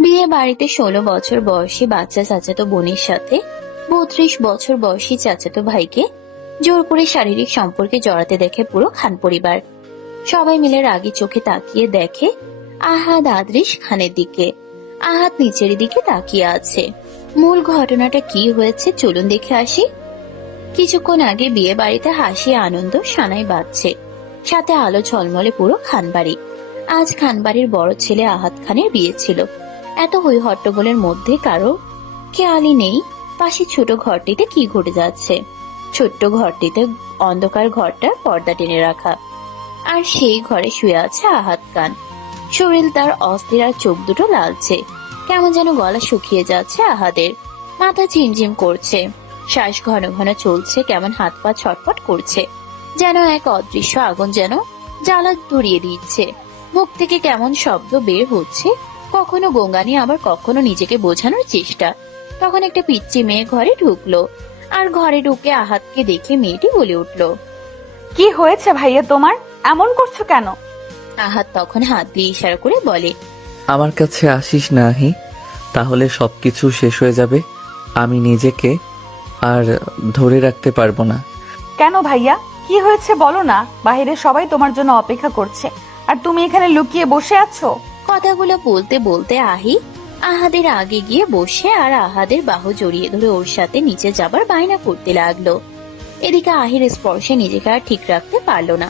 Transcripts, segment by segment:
বিয়ে বাড়িতে 16 বছর বয়সী বাচ্চা চাচাতো বোনের সাথে 32 বছর বয়সী চাচাতো ভাইকে জোর করে শারীরিক সম্পর্কে জড়াতে দেখে পুরো খান পরিবার। সবাই মিলে রাগী চোখে তাকিয়ে দেখে আহাদ আদরিশ খানের দিকে। আহাদ নিচের দিকে তাকিয়ে আছে। মূল ঘটনাটা কি হয়েছে চলুন দেখে আসি। কিছুক্ষণ আগে বিয়ে বাড়িতে হাসি আনন্দ সানাই বাজছে, সাথে আলো ঝলমলে পুরো খানবাড়ি। আজ খানবাড়ির বড় ছেলে আহাদ খানের বিয়ে ছিল। এত হই হট্টগোলের মধ্যে কারো খেয়ালই নেই পাশে ছোট ঘরটিতে কি ঘটে যাচ্ছে। ছোট্ট ঘরটিতে অন্ধকার ঘরটার পর্দা টেনে রাখা, আর সেই ঘরে শুয়ে আছে আহাদ খান। শরীর তার অস্থির আর চোখ দুটো লালচে। কেমন যেন গলা শুকিয়ে যাচ্ছে আহাদের। মাথা ঝিমঝিম করছে, শ্বাস ঘন ঘন চলছে, কেমন হাত পা ছটফট করছে, যেন এক অদৃশ্য আগুন যেন জ্বালা ধরিয়ে দিচ্ছে। মুখ থেকে কেমন শব্দ বের হচ্ছে, কখনো গোঙ্গানি আবার কখনো নিজেকে বোঝানোর চেষ্টা। তখন একটা পিচ্চি মেয়ে ঘরে ঢুকলো, আর ঘরে ঢুকে আহাদকে দেখে মেয়েটি বলে উঠলো, কি হয়েছে ভাইয়া তোমার? এমন করছো কেন? আহাদ তখন হাত দিয়ে ইশারা করে বলে, আমার কাছে আসিস না আহি, তাহলে সবকিছু শেষ হয়ে যাবে। আমি নিজেকে আর ধরে রাখতে পারবো না। কেন ভাইয়া, কি হয়েছে বলো না? বাইরে সবাই তোমার জন্য অপেক্ষা করছে, আর তুমি এখানে লুকিয়ে বসে আছো। কথাগুলো বলতে বলতে আহি আহাদের আগে গিয়ে বসে আর আহাদের বাহু জড়িয়ে ধরে ওর সাথে নিচে যাবার বায়না করতে লাগলো। এদিকে আহির স্পর্শে নিজেকে আর ঠিক রাখতে পারলো না।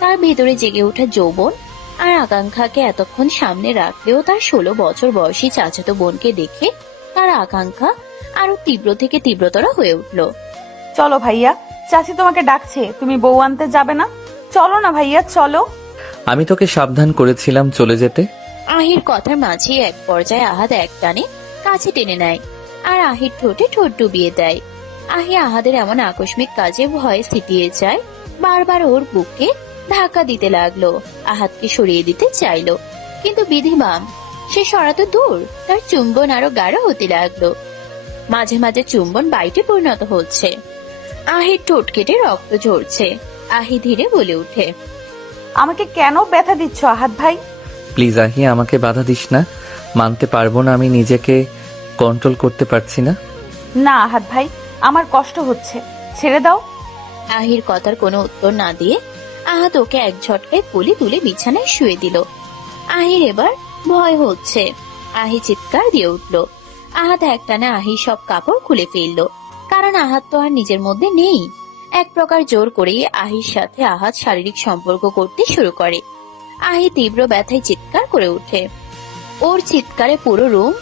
তার ভেতরে জেগে ওঠা যৌবন আর আকাঙ্ক্ষাকে এতক্ষণ সামনে রাখলেও তার 16 বছর বয়সী চাচাতো বোনকে দেখে তার আকাঙ্ক্ষা আরো তীব্র থেকে তীব্রতর হয়ে উঠলো। চলো ভাইয়া, চাচি তোমাকে ডাকছে, তুমি বউ আনতে যাবে না? চলো না ভাইয়া, চলো। আমি তোকে সাবধান করেছিলাম চলে যেতে। আহির কথার মাঝে এক পর্যায়ে আহাদ এক টানে কাছে টেনে নেয় আর আহির ঠোঁটে ঠোঁট ডুবিয়ে দেয়। আহি আহাদের এমন আকস্মিক কাজে ভয়ে সিটিয়ে যায়। বারবার ওর বুকে ধাক্কা দিতে লাগলো, আহাদকে সরিয়ে দিতে চাইলো, কিন্তু বিধিমাম সে সরাতো দূর। তার চুম্বন আরো গাঢ় হতে লাগলো। মাঝে মাঝে চুম্বন বাইটে পরিণত হচ্ছে। আহির ঠোঁট কেটে রক্ত ঝরছে। আহি ধীরে বলে উঠে, আমাকে কেন ব্যথা দিচ্ছ আহাদ ভাই? প্লিজ আহি, আমাকে বাধা দিস না। মানতে পারবো না আমি নিজেকে কন্ট্রোল করতে পারছি না। না আহাদ ভাই, আমার কষ্ট হচ্ছে, ছেড়ে দাও। আহির কথার কোনো উত্তর না দিয়ে আহাদ ওকে এক ঝটকায় কোলে তুলে বিছানায় শুয়ে দিল। আহির এবার ভয় হচ্ছে। আহি চিৎকার দিয়ে উঠল। আহাদ একটানে আহির সব কাপড় খুলে ফেললো, কারণ আহাদ তো আর নিজের মধ্যে নেই। এক প্রকার জোর করেই আহির সাথে আহাদ শারীরিক সম্পর্ক করতে শুরু করে। আহি তীব্র ব্যথায় চিৎকার করে ওঠে। ওর চিৎকারে পুরো রুম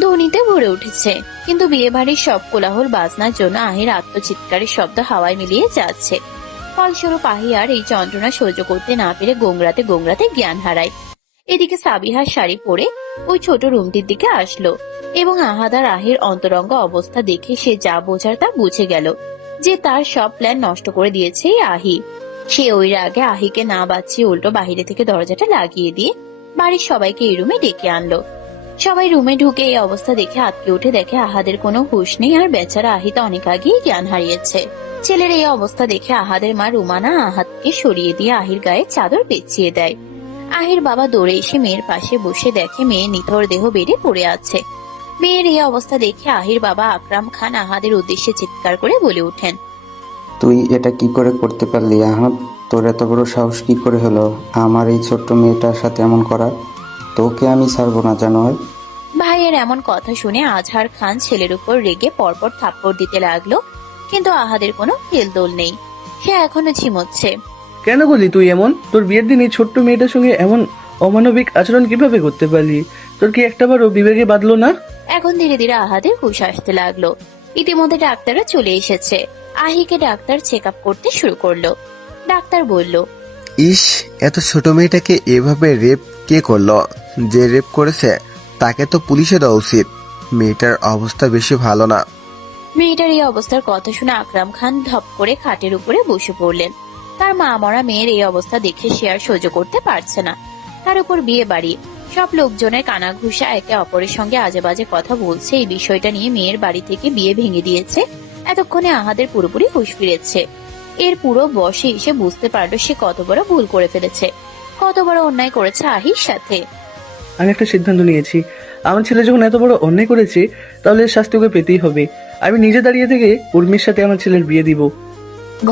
ধ্বনিতে ভরে উঠেছে, কিন্তু বিয়ে বাড়ির সব কোলাহল বাজনার জন্য আহির আত্মচিৎকারের শব্দ হাওয়ায় মিলিয়ে যাচ্ছে। ফলস্বরূপ আহি আর এই যন্ত্রণা সহ্য করতে না পেরে গোংরাতে গোংরাতে জ্ঞান হারায়। এদিকে সাবিহার শাড়ি পরে ওই ছোট রুমটির দিকে আসলো এবং আহাদ আর আহির অন্তরঙ্গ অবস্থা দেখে সে যা বোঝার তা বুঝে গেল যে তার সব প্ল্যান নষ্ট করে দিয়েছে এই আহি। সে ওই রাগে আহিকে না বাঁচিয়ে উল্টো বাহিরে থেকে দরজাটা লাগিয়ে দিয়ে বাড়ির সবাইকে এই রুমে ডেকে আনলো। সবাই রুমে ঢুকে এই অবস্থা দেখে আটকে উঠে দেখে আহাদের কোনো হুঁশ নেই, আর বেচারা আহিতা অনেক আগেই জ্ঞান হারিয়েছে। ছেলের এই অবস্থা দেখে আহাদের মা রুমানা আহাদকে সরিয়ে দিয়ে আহির গায়ে চাদর পেঁচিয়ে দেয়। আহির বাবা দৌড়ে এসে মেয়ের পাশে বসে দেখে মেয়ে নিথর দেহ বেড়ে পড়ে আছে। মেয়ের এই অবস্থা দেখে আহির বাবা আকরাম খান আহাদের উদ্দেশ্যে চিৎকার করে বলে ওঠেন, তুই এটা কি করে করতে পারলি আহাদ? তোর এত বড় সাহস কি করে হলো আমার এই ছোট্ট মেয়েটার সাথে এমন করার? তোকে আমি ছাড়বো না জানোয়ার। ভাইয়ের এমন কথা শুনে আজহার খান ছেলের উপর রেগে পরপর থাপ্পড় দিতে লাগলো, কিন্তু আহাদের কোনো হেলদোল নেই। সে এখনো ঝিমোচ্ছে। কেন বলি তুই এমন? তোর বিয়ের দিন এই ছোট্ট মেয়েটার সঙ্গে এমন অমানবিক আচরণ কিভাবে করতে পারলি? তোর কি একটাবারও বিবেকে বাঁধলো না? এখন ধীরে ধীরে আহাদের হুঁশ আসতে লাগলো। ইতিমধ্যে ডাক্তাররা চলে এসেছে। আহিকে ডাক্তার চেক আপ করতে শুরু করলো। ডাক্তার বলল, ইস, এত ছোট মেয়েটাকে এভাবে রেপ কে করলো? যে রেপ করেছে তাকে তো পুলিশে দেওয়া উচিত। মেয়েটার অবস্থা বেশি ভালো না। মেয়েটার এই অবস্থার কথা শুনে আকরাম খান ধপ করে খাটের উপরে বসে পড়লেন। তার মা মরা মেয়ের এই অবস্থা দেখে সে আর সহ্য করতে পারছে না। তার উপর বিয়ে বাড়ি, সব লোকজনের কানাঘুষা একে অপরের সঙ্গে আজে বাজে কথা বলছে। এই বিষয়টা নিয়ে মেয়ের বাড়ি থেকে বিয়ে ভেঙে দিয়েছে। এতক্ষণে আহাদের পুরোপুরি হুঁশ ফিরেছে। এর পুরো বসে এসে বুঝতে পারলো সে কত বড় ভুল করে ফেলেছে, কত বড় অন্যায় করেছে আহির সাথে। আমি একটা সিদ্ধান্ত নিয়েছি। আমার ছেলে যখন এত বড় অন্যায় করেছে, তাহলে এর শাস্তি ওকে পেতেই হবে। আমি নিজে দাঁড়িয়ে থেকে উর্মির সাথে আমার ছেলের বিয়ে দিব।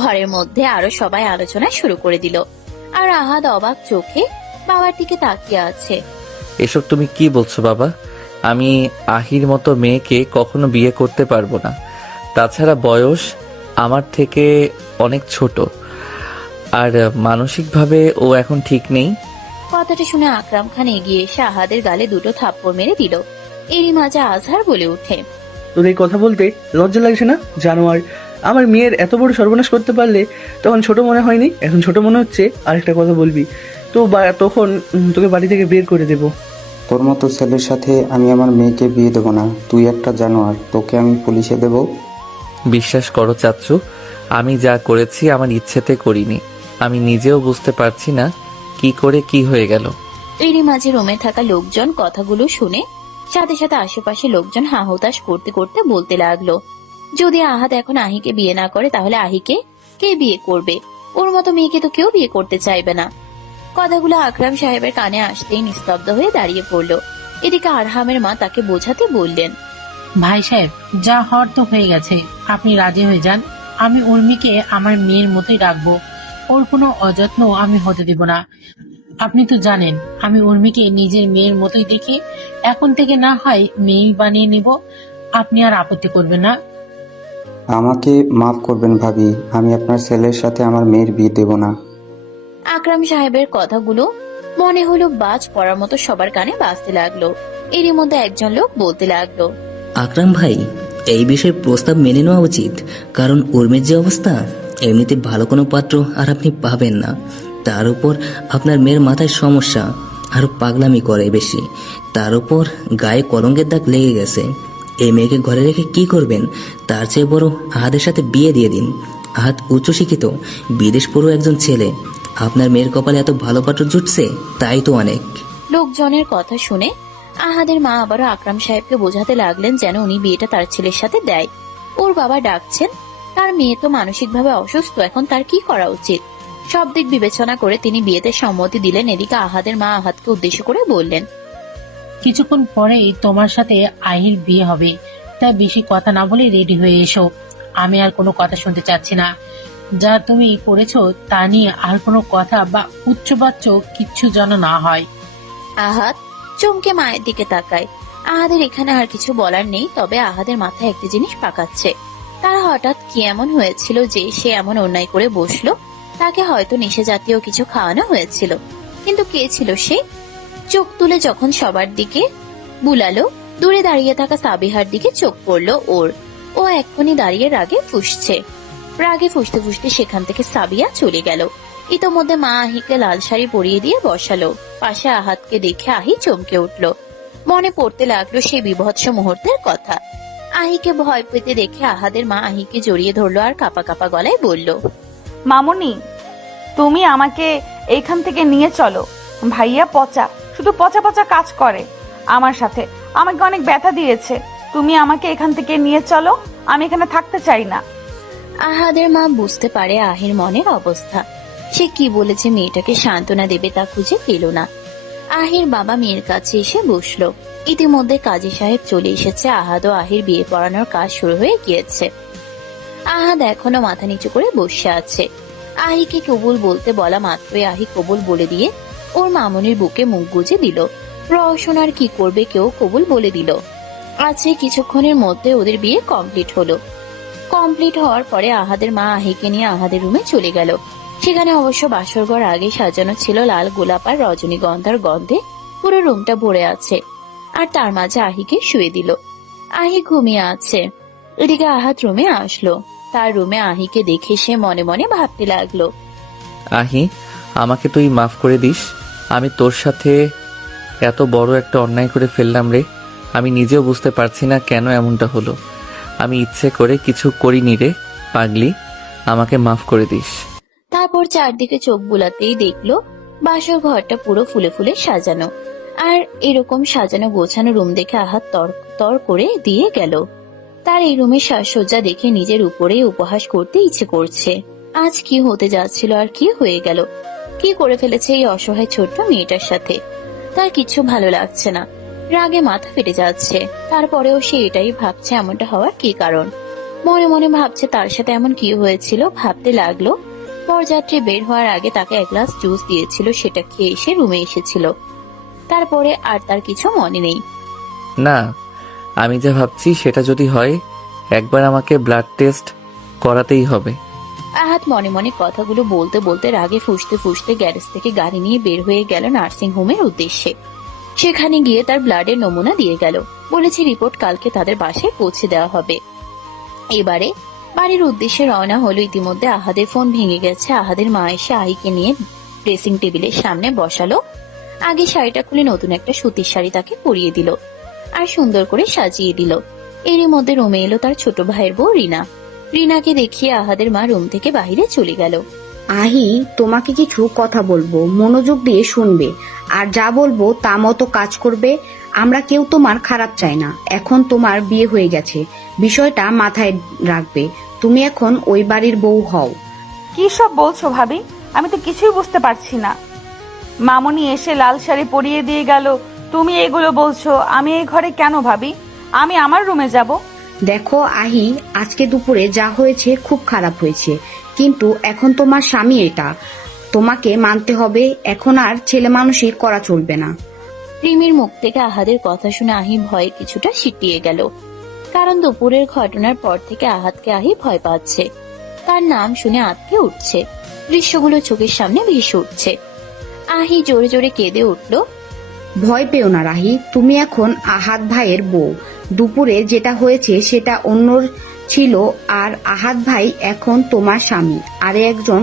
ঘরের মধ্যে আরো সবাই আলোচনা শুরু করে দিল। আর আহাদ অবাক চোখে বাবার দিকে তাকিয়ে আছে। এসব তুমি কি বলছো বাবা? আমি আহির মতো মেয়েকে কখনো বিয়ে করতে পারবো না। তাছাড়া বয়স আমার থেকে অনেক ছোট, আর মানসিকভাবে ও এখন ঠিক নেই। কথাটা শুনে আকরাম খান এগিয়ে এসে আহাদের গালে দুটো থাপ্পড় মেরে দিল। এরই মাঝে আজহার বলে ওঠে, তোর এই কথা বলতে লজ্জা লাগছে না? জানোয়ার, আমার মেয়ের এত বড় সর্বনাশ করতে পারলে তখন ছোট মনে হয়নি, এখন ছোট মনে হচ্ছে। আরেকটা কথা বলবি তো তখন তোকে বাড়ি থেকে বের করে দেব। তোর মতো ছেলের সাথে আমি আমার মেয়েকে বিয়ে দেবো না। তুই একটা জানোয়ার, তোকে আমি পুলিশে দেব। বিশ্বাস করো চাচ্চু, আমি যা করেছি আমার ইচ্ছেতে করিনি। আমি নিজেও বুঝতে পারছি না কি করে কি হয়ে গেল। এরই মাঝে রুমে থাকা লোকজন কথাগুলো শুনে সাথে সাথে আশেপাশে লোকজন হাহুতাশ করতে করতে বলতে লাগলো, যদি আহাদ এখন আহিকে বিয়ে না করে তাহলে আহিকে কে বিয়ে করবে? ওর মতো মেয়েকে তো কেউ বিয়ে করতে চাইবে না। কথাগুলো আকরাম সাহেবের কানে আসতেই নিস্তব্ধ হয়ে দাঁড়িয়ে পড়লো। এদিকে আরহামের মা তাকে বোঝাতে বললেন, ভাই সাহেব, যা হওয়ার তো হয়ে গেছে, আপনি রাজি হয়ে যান। আমি উর্মিকে আমার মেয়ের মতোই রাখবো, ওর কোনো অযত্ন আমি হতে দেব না। আপনি তো জানেন আমি উর্মিকে নিজের মেয়ের মতোই দেখি, এখন থেকে না হয় মেয়ে বানিয়ে নিব। আপনি আর আপত্তি করবেন না? আমাকে মাফ করবেন ভাবি, আমি আপনার ছেলের সাথে আমার মেয়ের বিয়ে দেব না। আকরাম সাহেবের কথাগুলো মনে হলো বাজ পড়ার মতো সবার কানে বাজতে লাগলো। এরই মধ্যে একজন লোক বলতে লাগলো, আকরাম ভাই, এই বিষয়ে প্রস্তাব মেনে নেওয়া উচিত, কারণ উর্মির যে অবস্থা, এমনিতে ভালো কোনো পাত্র আর আপনি পাবেন না। তার উপর আপনার মেয়ের মাথায় সমস্যা, আরো পাগলামি করে বেশি। তার উপর গায়ে কলঙ্কের দাগ লেগে গেছে। এই মেয়েকে ঘরে রেখে কি করবেন? তার চেয়ে বড় আহাদের সাথে বিয়ে দিয়ে দিন। আহাদ উচ্চশিক্ষিত, বিদেশ পড়ো একজন ছেলে। আপনার মেয়ের কপালে এত ভালো পাত্র জুটছে, তাই তো অনেক। লোকজনের কথা শুনে আহাদের মা আবারও আকরাম সাহেবকে বোঝাতে লাগলেন যেন উনি বিয়েটা তার ছেলের সাথে দেয়। ওর বাবা ডাকছেন, তার মেয়ে তো মানসিকভাবে অসুস্থ, এখন তার কি করা উচিত? সব দিক বিবেচনা করে তিনি বিয়েতে সম্মতি দিলেন। এদিকে আহাদের মা আহাদকে উদ্দেশ্য করে বললেন, কিছুক্ষণ পরেই তোমার সাথে আহির বিয়ে হবে, তাই বেশি কথা না বলে রেডি হয়ে এসো। আমি আর কোনো কথা শুনতে চাচ্ছি না। যা তুমি করেছো তা নিয়ে আর কোনো কথা বা উচ্চবাচ্য কিচ্ছু যেন না হয়। আহাদ চমকে মায়ের দিকে তাকায়। আহাদের এখানে আর কিছু বলার নেই, তবে আহাদের মাথায় একটি জিনিস পাকাচ্ছে। তার হঠাৎ কি এমন হয়েছিল যে সে এমন অন্যায় করে বসলো? তাকে হয়তো নেশা জাতীয় কিছু খাওয়ানো হয়েছিল, কিন্তু কে ছিল সে? চোখ তুলে যখন সবার দিকে বুলালো, দূরে দাঁড়িয়ে থাকা সাবিহার দিকে চোখ পড়লো ওর। ও এক্ষুনি দাঁড়িয়ে রাগে ফুঁসছে। রাগে ফুঁসতে ফুঁসতে সেখান থেকে সাবিয়া চলে গেল। ইতোমধ্যে মা আহিকে লাল শাড়ি পরিয়ে দিয়ে বসালো। পাশে আহাদকে দেখে আহি চমকে উঠলো। মনে পড়তে লাগলো সেই বিভৎস মুহূর্তের কথা। আহিকে ভয় পেতে দেখে আহাদের মা আহিকে জড়িয়ে ধরলো আর কাপা কাপা গলায় বলল, মামুনি, তুমি আমাকে এইখান থেকে নিয়ে চলো। ভাইয়া পচা, শুধু পচা পচা কাজ করে আমার সাথে, আমাকে অনেক ব্যথা দিয়েছে। তুমি আমাকে এখান থেকে নিয়ে চলো, আমি এখানে থাকতে চাই না। আহাদের মা বুঝতে পারে আহির মনের অবস্থা। সে কি বলেছে মেয়েটাকে সান্ত্বনা দেবে তা খুঁজে পেল না। আহির বাবা মেয়ের কাছে এসে বসলো। ইতিমধ্যে কাজী সাহেব চলে এসেছে। আহাদ ও আহির বিয়ে পড়ানোর কাজ শুরু হয়ে গিয়েছে। আহাদ এখনো মাথা নিচু করে বসে আছে। আহিকে কবুল বলতে বলা মাত্রই আহি কবুল বলে দিয়ে ওর মামুনির বুকে মুখ গুজে দিল। রওশন আর কি করবে, কেউ কবুল বলে দিল। আছে কিছুক্ষণের মধ্যে ওদের বিয়ে কমপ্লিট হলো। কমপ্লিট হওয়ার পরে আহাদের মা আহিকে নিয়ে আহাদের রুমে চলে গেল। সেখানে অবশ্য বাসরঘর আগে সাজানো ছিল লাল গোলাপ আর রজনীগন্ধার গন্ধে পুরো রুমটা ভরে আছে। আর তার মাঝে আহিকে শুয়ে দিল। আহি ঘুমিয়ে আছে। এদিকে আহাদ রুমে আসলো। তার রুমে আহিকে দেখে সে মনে মনে ভাবতে লাগলো, আহি, আমাকে তুই মাফ করে দিস। আমি তোর সাথে এত বড় একটা অন্যায় করে ফেললাম রে। আমি নিজেও বুঝতে পারছি না কেন এমনটা হলো। আমি ইচ্ছে করে কিছু করিনি রে পাগলি, আমাকে মাফ করে দিস। তারপর চারদিকে চোখ বুলাতেই দেখলো বাসর ঘরটা পুরো ফুলে ফুলে সাজানো। আর এরকম সাজানো গোছানো রুম দেখে আহাদ তর করে দিয়ে গেল। তার এই রুমের সাজসজ্জা দেখে নিজের উপরেই উপহাস করতে ইচ্ছে করছে। আজ কি হতে যাচ্ছিল আর কি হয়ে গেল? কি করে ফেলেছে এই অসহায় ছোট্ট মেয়েটার সাথে? তার কিছু ভালো লাগছে না, রাগে মাথা ফেটে যাচ্ছে। তারপরেও সে এটাই ভাবছে এমনটা হওয়ার কি কারণ। মনে মনে ভাবছে তার সাথে এমন কি হয়েছিল। ভাবতে লাগলো বরযাত্রী বের হওয়ার আগে তাকে এক গ্লাস জুস দিয়েছিল, সেটা খেয়ে এসে রুমে এসেছিল। তারপরে আর তার কিছু মনে নেই। না, আমি যা ভাবছি সেটা যদি হয়, একবার আমাকে ব্লাড টেস্ট করাতেই হবে। আহাত মনে মনে কথাগুলো বলতে বলতে রাগে ফুঁসতে ফুঁসতে গ্যারেজ থেকে গাড়ি নিয়ে বের হয়ে গেল নার্সিং হোমের উদ্দেশ্যে। সেখানে গিয়ে তার ব্লাডের নমুনা দিয়ে গেল। বলেছে রিপোর্ট কালকে তাদের বাসায় পৌঁছে দেওয়া হবে। এবারে বাড়ির উদ্দেশ্যে রওনা হলো। ইতিমধ্যে আহাদের ফোন ভেঙে গেছে। আহাদের মা এসে আহিকে নিয়ে ড্রেসিং টেবিলের সামনে বসালো। আগে শাড়িটা খুলে নতুন একটা সুতির শাড়ি তাকে পরিয়ে দিল আর সুন্দর করে সাজিয়ে দিল। এরই মধ্যে রুমে এলো তার ছোট ভাইয়ের বউ রিনা। রিনাকে দেখিয়ে আহাদের মা রুম থেকে বাইরে চলে গেল। আহি, তোমাকে কিছু কথা বলবো, মনোযোগ দিয়ে শুনবে আর যা বলবো তা মতো কাজ করবে। আমরা কেউ তোমার খারাপ চাই না। এখন তোমার বিয়ে হয়ে গেছে, বিষয়টা মাথায় রাখবে। তুমি এখন ওই বাড়ির বউ হও। কি সব বলছো ভাবি? আমি তো কিছুই বুঝতে পারছি না। মামনি এসে লাল শাড়ি পরিয়ে দিয়ে গেল, তুমি এগুলো বলছো? আমি এই ঘরে কেন ভাবি? আমি আমার রুমে যাব। দেখো আহি, আজকে দুপুরে যা হয়েছে খুব খারাপ হয়েছে, কিন্তু এখন তোমার স্বামী, এটা তোমাকে মানতে হবে। এখন আর ছেলে মানুষই করা চলবে না। রিমির মুখ থেকে আহাদের কথা শুনে আহি ভয়ে কিছুটা সিটিয়ে গেল। কারণ দুপুরের ঘটনার পর থেকে আহাদকে আহি ভয় পাচ্ছে। তার নাম শুনে আঁতকে উঠছে। দৃশ্যগুলো চোখের সামনে ভেসে উঠছে। আহি জোরে জোরে কেঁদে উঠল। ভয় পেও না রাহি, তুমি এখন আহাদ ভাইয়ের বউ। দুপুরে যেটা হয়েছে সেটা অন্যর ছিল, আর আহাদ ভাই এখন তোমার স্বামী। আর একজন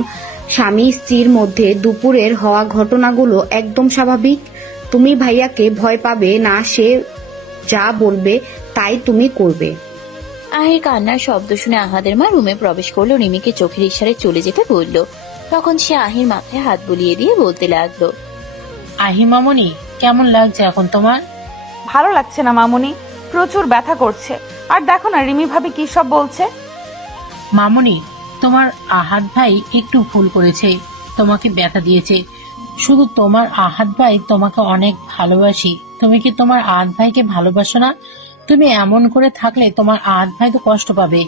স্বামী স্ত্রীর মধ্যে দুপুরের হওয়া ঘটনাগুলো একদম স্বাভাবিক। তুমি ভাইয়াকে ভয় পাবে না, সে যা বলবে তাই তুমি করবে। আহির কান্নার শব্দ শুনে আহাদের মা রুমে প্রবেশ করলো। রিমিকে চোখের ইশারায় চলে যেতে বলল। তখন সে আহির মাথায় হাত বুলিয়ে দিয়ে বলতে লাগলো, আহি মামনি, কেমন লাগছে এখন তোমার? ভালো লাগছে না মামুনি, প্রচুর ব্যথা করছে। আর দেখো না রিমি ভাবি কি সব বলছে। মামনি, তোমার আহাদ ভাই একটু ভুল করেছে, তোমাকে ব্যথা দিয়েছে। শুধু তোমার আহাদ ভাই তোমাকে অনেক ভালোবাসি। তুমি কি তোমার আহাদ ভাইকে ভালোবাসো না? তুমি এমন করে থাকলে তোমার আহাদ ভাই তো কষ্ট পাবে।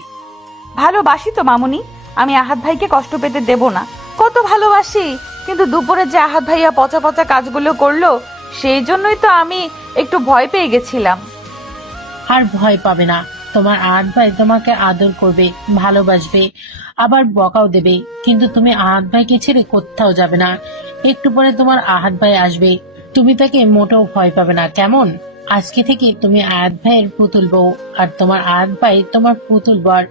ভালোবাসি তো মামুনি, আমি আহাদ ভাইকে কষ্ট পেতে দেব না। কত ভালোবাসি, কিন্তু দুপুরে যে আহাদ ভাইয়া পচা পচা কাজগুলো করলো, সেই জন্যই তো আমি একটু ভয় পেয়ে গেছিলাম। আর ভয় পাবে না, তোমার আহাদ ভাই তোমাকে আদর করবে, ভালোবাসবে, আবার বকাও দেবে। কিন্তু তুমি আহাদ ভাইকে ছেড়ে কোথাও যাবে না। একটু পরে তোমার আহাদ ভাই আসবে, তুমি তাকে মোটেও ভয় পাবে না, কেমন? আজকে থেকে তুমি আহাদ ভাইয়ের পুতুল বউ, আর তোমার আহাদ ভাই তোমার পুতুল বর।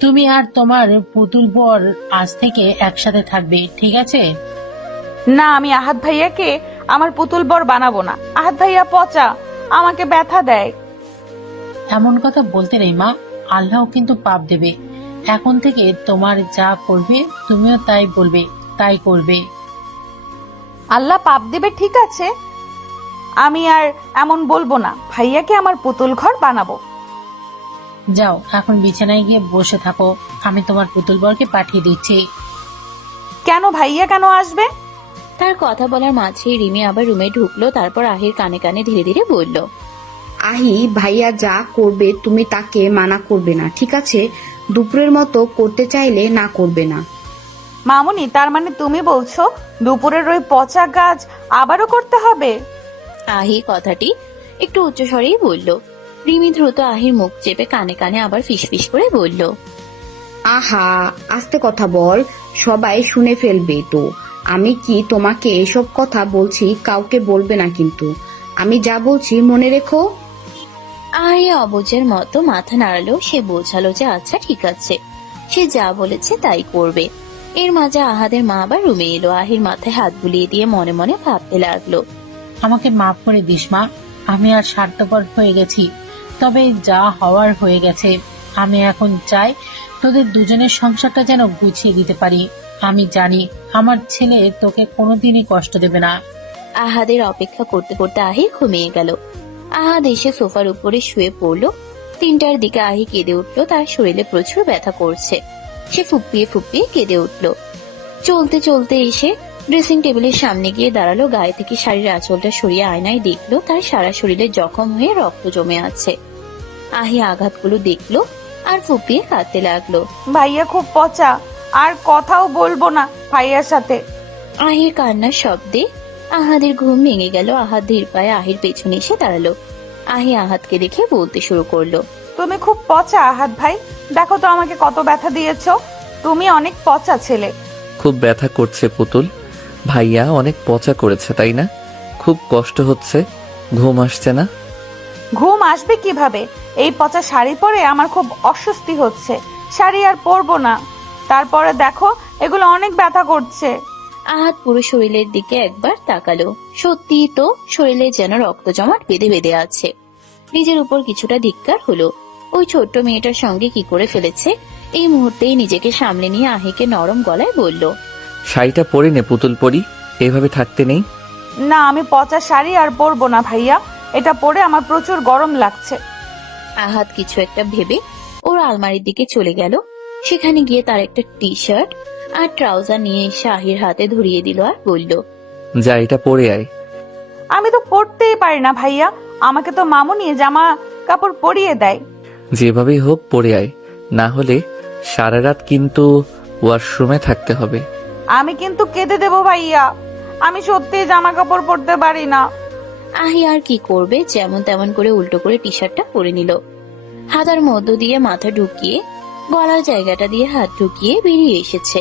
তুমি আর তোমার পুতুল বর আজ থেকে একসাথে থাকবে, ঠিক আছে? না, আমি আহাদ ভাইয়াকে আমার পুতুল বর বানাবো না। আহাদ ভাইয়া পচা, আমাকে ব্যথা দেয়। এমন কথা বলতে নেই মা, আল্লাহ কিন্তু পাপ দেবে। এখন থেকে তোমার যা করবে তুমিও তাই বলবে, তাই করবে। আল্লাহ পাপ দেবে, ঠিক আছে, আমি আর এমন বলবো না। ভাইয়াকে আমার পুতুল ঘর বানাবো। যাও এখন বিছানায় গিয়ে বসে থাকো, আমি তোমার পুতুল বরকে পাঠিয়ে দিচ্ছি। কেন ভাইয়া কেন আসবে? তার কথা বলার মাঝেই রিমি আবার রুমে ঢুকলো। তারপর আহির কানে কানে ধীরে ধীরে বলল, আহি, ভাইয়া যা করবে তুমি তাকে মানা করবে না, ঠিক আছে? দুপুরের মতো করতে চাইলে না করবে না। মামুনি, তার মানে তুমি বলছো দুপুরের ওই পচা কাজ আবারও করতে হবে? আহি কথাটি একটু উচ্চস্বরেই বলল। রিমি দ্রুত আহির মুখ চেপে কানে কানে আবার ফিসফিস করে বলল, আহা, আস্তে কথা বল, সবাই শুনে ফেলবে তো। আমি কি তোমাকে এসব কথা বলছি, কাউকে বলবে না কিন্তু। আমি যা বলছি মনে রেখো। আহি অবুঝের মতো মাথা নাড়ালো। সে বোঝালো যে আচ্ছা ঠিক আছে, সে যা বলেছে তাই করবে। এর মাঝে আহাদের মা আবার রুমে এলো। আহির মাথায় হাত বুলিয়ে দিয়ে মনে মনে ভাবতে লাগলো, আমাকে মাফ করে দিস মা, আমি আর স্বার্থপর হয়ে গেছি। তবে যা হওয়ার হয়ে গেছে। আমি এখন চাই তোদের দুজনের সংসারটা যেন গুছিয়ে দিতে পারি। আমি জানি আমার ছেলে তোকে কোনোদিনই কষ্ট দেবে না। আহাদের অপেক্ষা করতে করতে আহি ঘুমিয়ে গেল। আহাদ এসে সোফার উপরে শুয়ে পড়লো। 3টার দিকে আহি কেঁদে উঠলো। তার শরীরে প্রচুর ব্যথা করছে। সে ফুপিয়ে ফুপিয়ে কেঁদে উঠলো। চলতে চলতে এসে ড্রেসিং টেবিলের সামনে গিয়ে দাঁড়ালো, গায়ে থেকে শাড়ির আঁচলটা সরিয়ে আয়নায় দেখলো তার সারা শরীরে জখম হয়ে রক্ত জমে আছে। আহি আঘাতগুলো দেখলো আর ফুপিয়ে কাঁদতে লাগলো। ভাইয়া খুব পচা, আর কথাও বলবো না ভাইয়ার সাথে। আহির কান্নার শব্দে আহাদের ঘুম ভেঙে গেল। আহাদ ধীর পায়ে আহির পেছনে এসে দাঁড়ালো। আহি আহাদকে দেখে বলতে শুরু করলো, তুমি খুব পচা আহাদ ভাই, দেখো তো আমাকে কত ব্যথা দিয়েছো। তুমি অনেক পচা ছেলে। খুব ব্যথা করছে পুতুল, ভাইয়া অনেক পচা করেছে তাই না? খুব কষ্ট হচ্ছে, ঘুম আসছে না? ঘুম আসবে কিভাবে? এই পচা শাড়ি পরে আমার খুব অস্বস্তি হচ্ছে, শাড়ি আর পরবো না। তারপরে দেখো এগুলো অনেক ব্যথা করছে। আহাদ পুরো শরীরের দিকে একবার তাকালো। সত্যি তো, শরীরে যেন রক্ত জমাট বেঁধে বেঁধে আছে। নিজের উপর কিছুটা ধিক্কার হলো। ওই ছোট্ট মেয়েটার সঙ্গে কি করে ফেলেছে। এই মুহূর্তেই নিজেকে সামলে নিয়ে আহিকে নরম গলায় বলল, শাড়িটা পরে নে পুতুল পরি, এভাবে থাকতে নেই। না, আমি পচা শাড়ি আর পরবো না ভাইয়া, এটা পরে আমার প্রচুর গরম লাগছে। আহাদ কিছু একটা ভেবে ওর আলমারির দিকে চলে গেল। সেখানে গিয়ে তার একটা টি শার্ট আর ট্রাউজার নিয়ে এসে আহির হাতে ধরিয়ে দিল আর বলল, যা এটা পরে আয়। আমি তো পরতেই পারি না ভাইয়া, আমাকে তো মামুনি জামা কাপড় পরিয়ে দেয়। যেভাবেই হোক পরে আয়, না হলে সারা রাত কিন্তু ওয়াশরুমে থাকতে হবে। আমি কিন্তু কেঁদে দেবো ভাইয়া, আমি সত্যি জামা কাপড় পরতে পারি না। আহি আর কি করবে, যেমন তেমন করে উল্টো করে টি শার্টটা পরে নিল। হাতার মধ্য দিয়ে মাথা ঢুকিয়ে গলার জায়গাটা দিয়ে হাত ঢুকিয়ে বেরিয়ে এসেছে।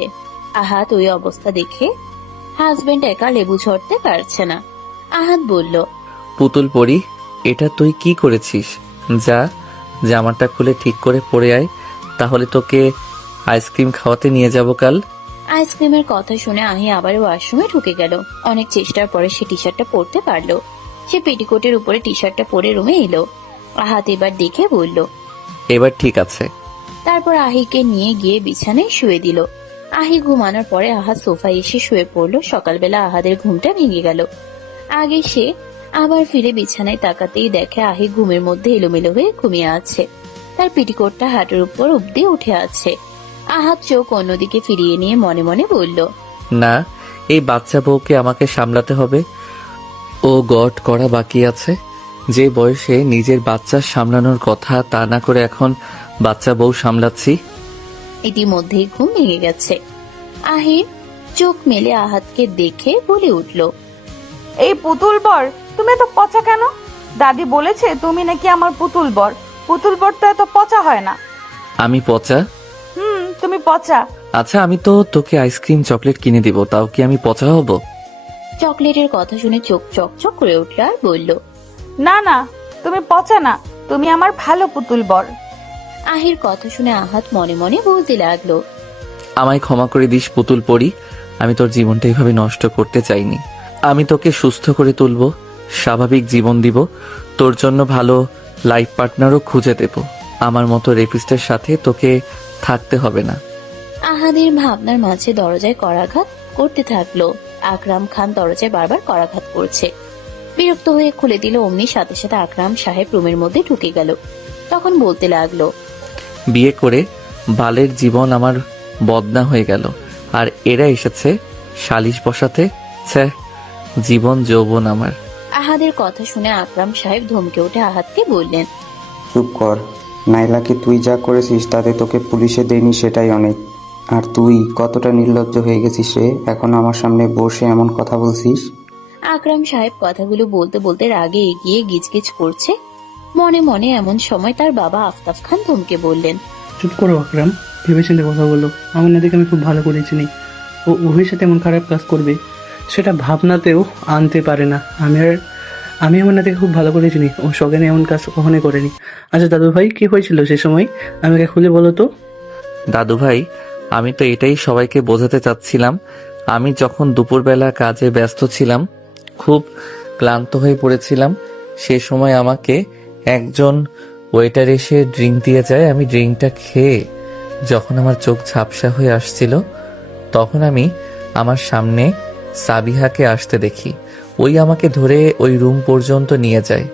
আহাদ ওই অবস্থা দেখে হাজবেন্ড একা লেবু ঝরতে পারছে না। আহাদ বলল, পুতুল পরি, এটা তুই কি করেছিস? যা জামাটা খুলে ঠিক করে পরে আয়, তাহলে তোকে আইসক্রিম খাওয়াতে নিয়ে যাব কাল। আইসক্রিমের কথা শুনে আহি আবার ওয়াশরুমে ঢুকে গেল। অনেক চেষ্টার পরে সে টি শার্টটা পরতে পারলো। সে পেটিকোটের উপরে টি শার্টটা পরে রুমে এলো। আহাদ এবার দেখে বলল, এবার ঠিক আছে। তারপর আহিকে নিয়ে গিয়ে বিছানায় শুয়ে দিল। আহি ঘুমানোর পরে আহাদ সোফায় এসে শুয়ে পড়লো। সকালবেলা আহাদের ঘুমটা ভেঙে গেল। আগে সে আবার ফিরে বিছানায় তাকাতেই দেখে আহি ঘুমের মধ্যে এলোমেলো হয়ে ঘুমিয়ে আছে। তার পেটিকোটটা হাঁটুর উপর অব্দি উঠে আছে। আহাদ চোখ অন্যদিকে ফিরিয়ে নিয়ে মনে মনে বলল, না, এই বাচ্চা বউকে আমাকে সামলাতে হবে। ও গট করা বাকি আছে। যে বয়সে নিজের বাচ্চা সামলানোর কথা, তা না করে এখন বাচ্চা বউ সামলাচ্ছি। ইতিমধ্যেই ঘুম ভেঙে গেছে। আহির চোখ মেলে আহাদকে দেখে বলে উঠল, এই পুতুল বর, তুমি এত পচা কেন? দাদি বলেছে তুমি নাকি আমার পুতুল বর। পুতুল বর তো এত পচা হয় না। আমি পচা? তুমি পচা। আচ্ছা, আমি তো তোকে আইসক্রিম চকলেট কিনে দিব, তাও কি আমি পচা হব? চকলেটের কথা শুনে চোখ চকচক করে উঠল আর বলল, না না, তুমি পচা না, তুমি আমার ভালো পুতুল বর। আহির কথা শুনে আহাদ মনে মনে বলতে লাগলো, আমায় ক্ষমা করে দিস পুতুল পরি, আমি তোর জীবনটা এইভাবে নষ্ট করতে চাইনি। আমি তোকে সুস্থ করে তুলবো, স্বাভাবিক জীবন দিব, তোর জন্য ভালো লাইফ পার্টনারও খুঁজে দেব। আমার মতো রেপিস্টের সাথে তোকে থাকতে হবে না। আহাদের ভাবনার মাঝে দরজায় করাঘাত করতে থাকলো। আকরাম খান দরজায় বারবার করাঘাত করছে। বিরক্ত হয়ে খুলে দিল। অমনি সাথে সাথে আকরাম সাহেব রুমের মধ্যে ঢুকে গেল। তখন বলতে লাগলো, বিয়ে করে বালের জীবন আমার বদনা হয়ে গেল, আর এরা এসেছে সালিশ বসাতে। ছ্যা, জীবন যৌবন আমার। আহাদের কথা শুনে আকরাম সাহেব ধমকে উঠে আহাদকে বললেন, চুপ কর, নাইলাকে তুই যা করেছিস তাতে তোকে পুলিশে দেয়নি, সেটাই অনেক। আর তুই কতটা নির্লজ্জ হয়ে গেছিস রে, এখন আমার সামনে বসে এমন কথা বলছিস। আকরাম সাহেব কথাগুলো বলতে বলতে রাগে এগিয়ে গিজগিজ করছে। মনে মনে এমন সময় তার বাবা আফতাব খান ধমকে বললেন, চুপ করো আকরাম, ভেবেচিন্তে কথা বলো। আমার নাতিকে আমি খুব ভালো করে চিনি। ও ভবিষ্যতে এমন খারাপ কাজ করবে সেটা ভাবনাতেও আনতে পারে না। আমি আমার নাতিকে খুব ভালো করে চিনি, ও সজ্ঞানে এমন কাজ কখনোই করেনি। আচ্ছা দাদু ভাই, কি হয়েছিল সে সময়, আমাকে খুলে বলো তো। দাদু ভাই, আমি তো এটাই সবাইকে বোঝাতে চাচ্ছিলাম। আমি যখন দুপুরবেলা কাজে ব্যস্ত ছিলাম, খুব ক্লান্ত হয়ে পড়েছিলাম, সে সময় আমাকে একজন ওয়েটার এসে ড্রিঙ্ক দিয়ে যায়। আমি ড্রিঙ্কটা খেয়ে যখন আমার চোখ ঝাপসা হয়ে আসছিল, তখন আমি আমার সামনে সাবিহাকে আসতে দেখি। ওই আমাকে ধরে ওই রুম পর্যন্ত নিয়ে যায়।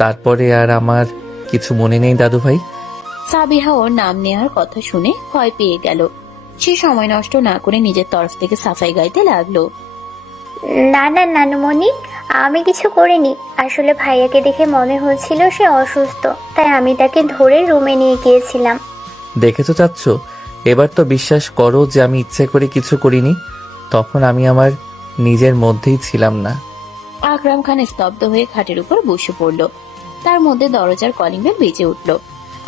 তারপরে আর আমার কিছু মনে নেই দাদু ভাই। সাবিহা ওর নাম নেওয়ার কথা শুনে ভয় পেয়ে গেল। সে সময় নষ্ট না করে নিজের তরফ থেকে সাফাই গাইতে লাগলো, না না নানুমণি, আমি কিছু করিনি। আসলে ভাইয়াকে দেখে মনে হচ্ছিল সে অসুস্থ, তাই আমি তাকে ধরে রুমে নিয়ে গিয়েছিলাম। দেখেছো চাচ্ছ, এবার তো বিশ্বাস করো যে আমি ইচ্ছে করে কিছু করিনি। তখন আমি আমার নিজের মধ্যেই ছিলাম না। আকরাম খান স্তব্ধ হয়ে খাটের উপর বসে পড়ল। তার মধ্যে দরজার কলিং বেল বেজে উঠল।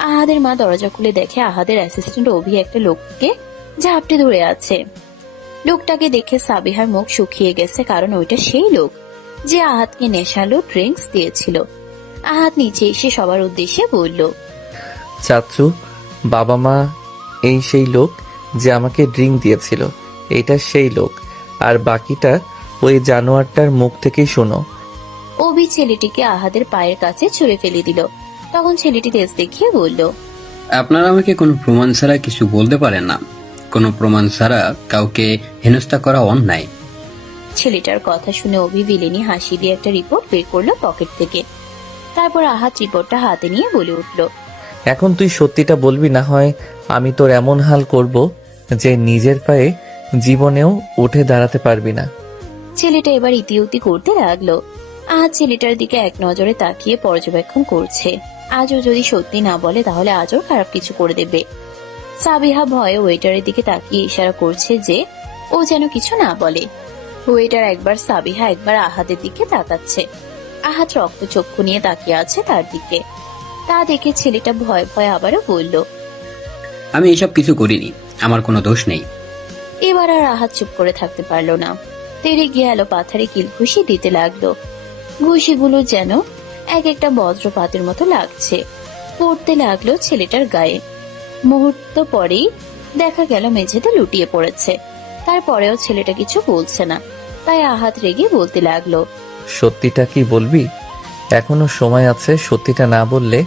আহাদের মা দরজা খুলে দেখে আহাদের অ্যাসিস্ট্যান্ট অভি একটা লোককে ঝাপটে ধরে আছে। লোকটাকে দেখে সাবিহার মুখ শুকিয়ে গেছে, কারণ ওইটা সেই লোক যে আহাদকে নেশালো ড্রিঙ্কস দিয়েছিল। আহাদ নিচে এসে সবার উদ্দেশ্যে বলল, চাচ্ছু, বাবা মা এই সেই লোক যে আমাকে ড্রিঙ্ক দিয়েছিল, এটা সেই লোক। আর বাকিটা ওই জানোয়ারটার মুখ থেকেই শোনো। অভি ছেলেটিকে আহাদের পায়ের কাছে ছুঁড়ে ফেলে দিল। তখন ছেলেটি তেজ দেখিয়ে বলল, আপনারা আমাকে কোনো প্রমাণ ছাড়া কিছু বলতে পারেন না। কোনো প্রমাণ ছাড়া কাউকে হেনস্থা করা অন্যায়। ছেলেটার কথা শুনে অভি বিলেনি হাসি দিয়ে একটা রিপোর্ট বের করলো পকেট থেকে। তারপর আহাদ রিপোর্টটা হাতে নিয়ে বলে উঠল, এখন তুই সত্যিটা বলবি, না হয় আমি তোর এমন হাল করব যে নিজের পায়ে জীবনেও উঠে দাঁড়াতে পারবি না। ছেলেটা এবার ইতিউতি করতে লাগলো। আহাদ ছেলেটার দিকে এক নজরে তাকিয়ে পর্যবেক্ষণ করছে। আজও যদি সত্যি না বলে তাহলে আজও খারাপ কিছু করে দেবে। সাবিহা ভয়ে ওয়েটারের দিকে তাকিয়ে ইশারা করছে যে ও যেন কিছু না বলে। ওয়েটার একবার সাবিহা একবার আহাদের দিকে তাকাচ্ছে। আহাদ রক্তচক্ষু নিয়ে তাকিয়ে আছে তার দিকে। তা দেখে ছেলেটা ভয় ভয় আবারও বলল, আমি এসব কিছু করিনি, আমার কোনো দোষ নেই। এবার আর আহাদ চুপ করে থাকতে পারলো না। তেরে গিয়ে পাথারে কিল ঘুষি দিতে লাগলো। ঘুষিগুলো যেন এক একটা বজ্রপাতের মতো লাগছে, পড়তে লাগলো ছেলেটার গায়ে। মুহূর্ত পরেই দেখা গেল মেঝেতে লুটিয়ে পড়েছে। তারপরেও ছেলেটা কিছু বলছে না, তাই আহাদ রেগে বলতে লাগলো, সত্যিটা কি বলবি? এখনো সময় আছে। সত্যিটা না বললে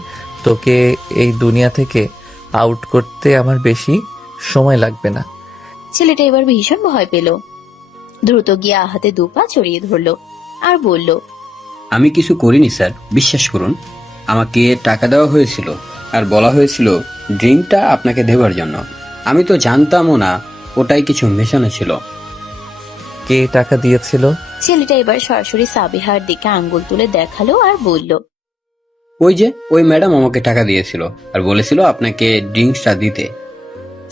তোকে এই দুনিয়া থেকে আউট করতে আমার বেশি সময় লাগবে না। ছেলেটা এবার ভীষণ ভয় পেল। দ্রুত গিয়ে আহাতে দুপা চড়িয়ে ধরলো আর বলল, আমি কিছু করিনি স্যার, বিশ্বাস করুন। আমাকে টাকা দেওয়া হয়েছিল আর বলা হয়েছিল ড্রিঙ্কটা আপনাকে দেওয়ার জন্য। আমি তো জানতামও না ওটাই কিছু মেশানো ছিল। কে টাকা দিয়েছিল? ছেলেটা এবার সরাসরি সাবিহার দিকে আঙ্গুল তুলে দেখালো আর বলল, ওই ম্যাডাম আমাকে টাকা দিয়েছিল আর বলেছিল আপনাকে ড্রিঙ্কসটা দিতে।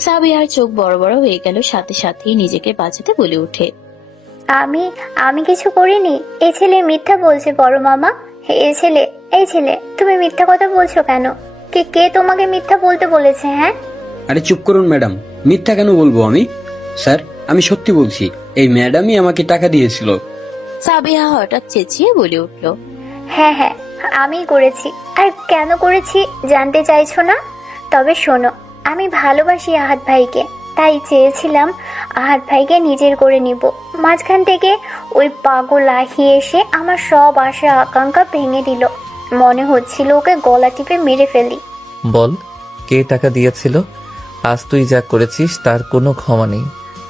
সাবিহার চোখ বড় বড় হয়ে গেল, সাথে সাথেই নিজেকে বাঁচাতে বলে উঠে, আমি কিছু করিনি। এই ছেলে মিথ্যা বলছে বড় মামা। এই ছেলে তুমি মিথ্যা কথা বলছো কেন? কে তোমাকে মিথ্যা বলতে বলেছে? হ্যাঁ, আরে চুপ করুন ম্যাডাম, মিথ্যা কেন বলবো আমি? স্যার, আমি সত্যি বলছি, এই ম্যাডামই আমাকে টাকা দিয়েছিল। সাবিহা হঠাৎ চেঁচিয়ে বলে উঠল, হ্যাঁ হ্যাঁ, আমি করেছি। আর কেন করেছি জানতে চাইছো না? তবে শোনো, আমি ভালোবাসি আহাদ ভাইকে, তাই চেয়েছিলাম আহাদ ভাইকে নিজের করে নিব। মাঝখান থেকে ওই পাগল আহি এসে আমার সব আশা আকাঙ্ক্ষা ভেঙে দিল। মনে হচ্ছিল ওকে গলা টিপে মেরে ফেলি। বল, কে টাকা দিয়েছিল? আজ তুই যা করেছিস তার কোনো ক্ষমা নেই।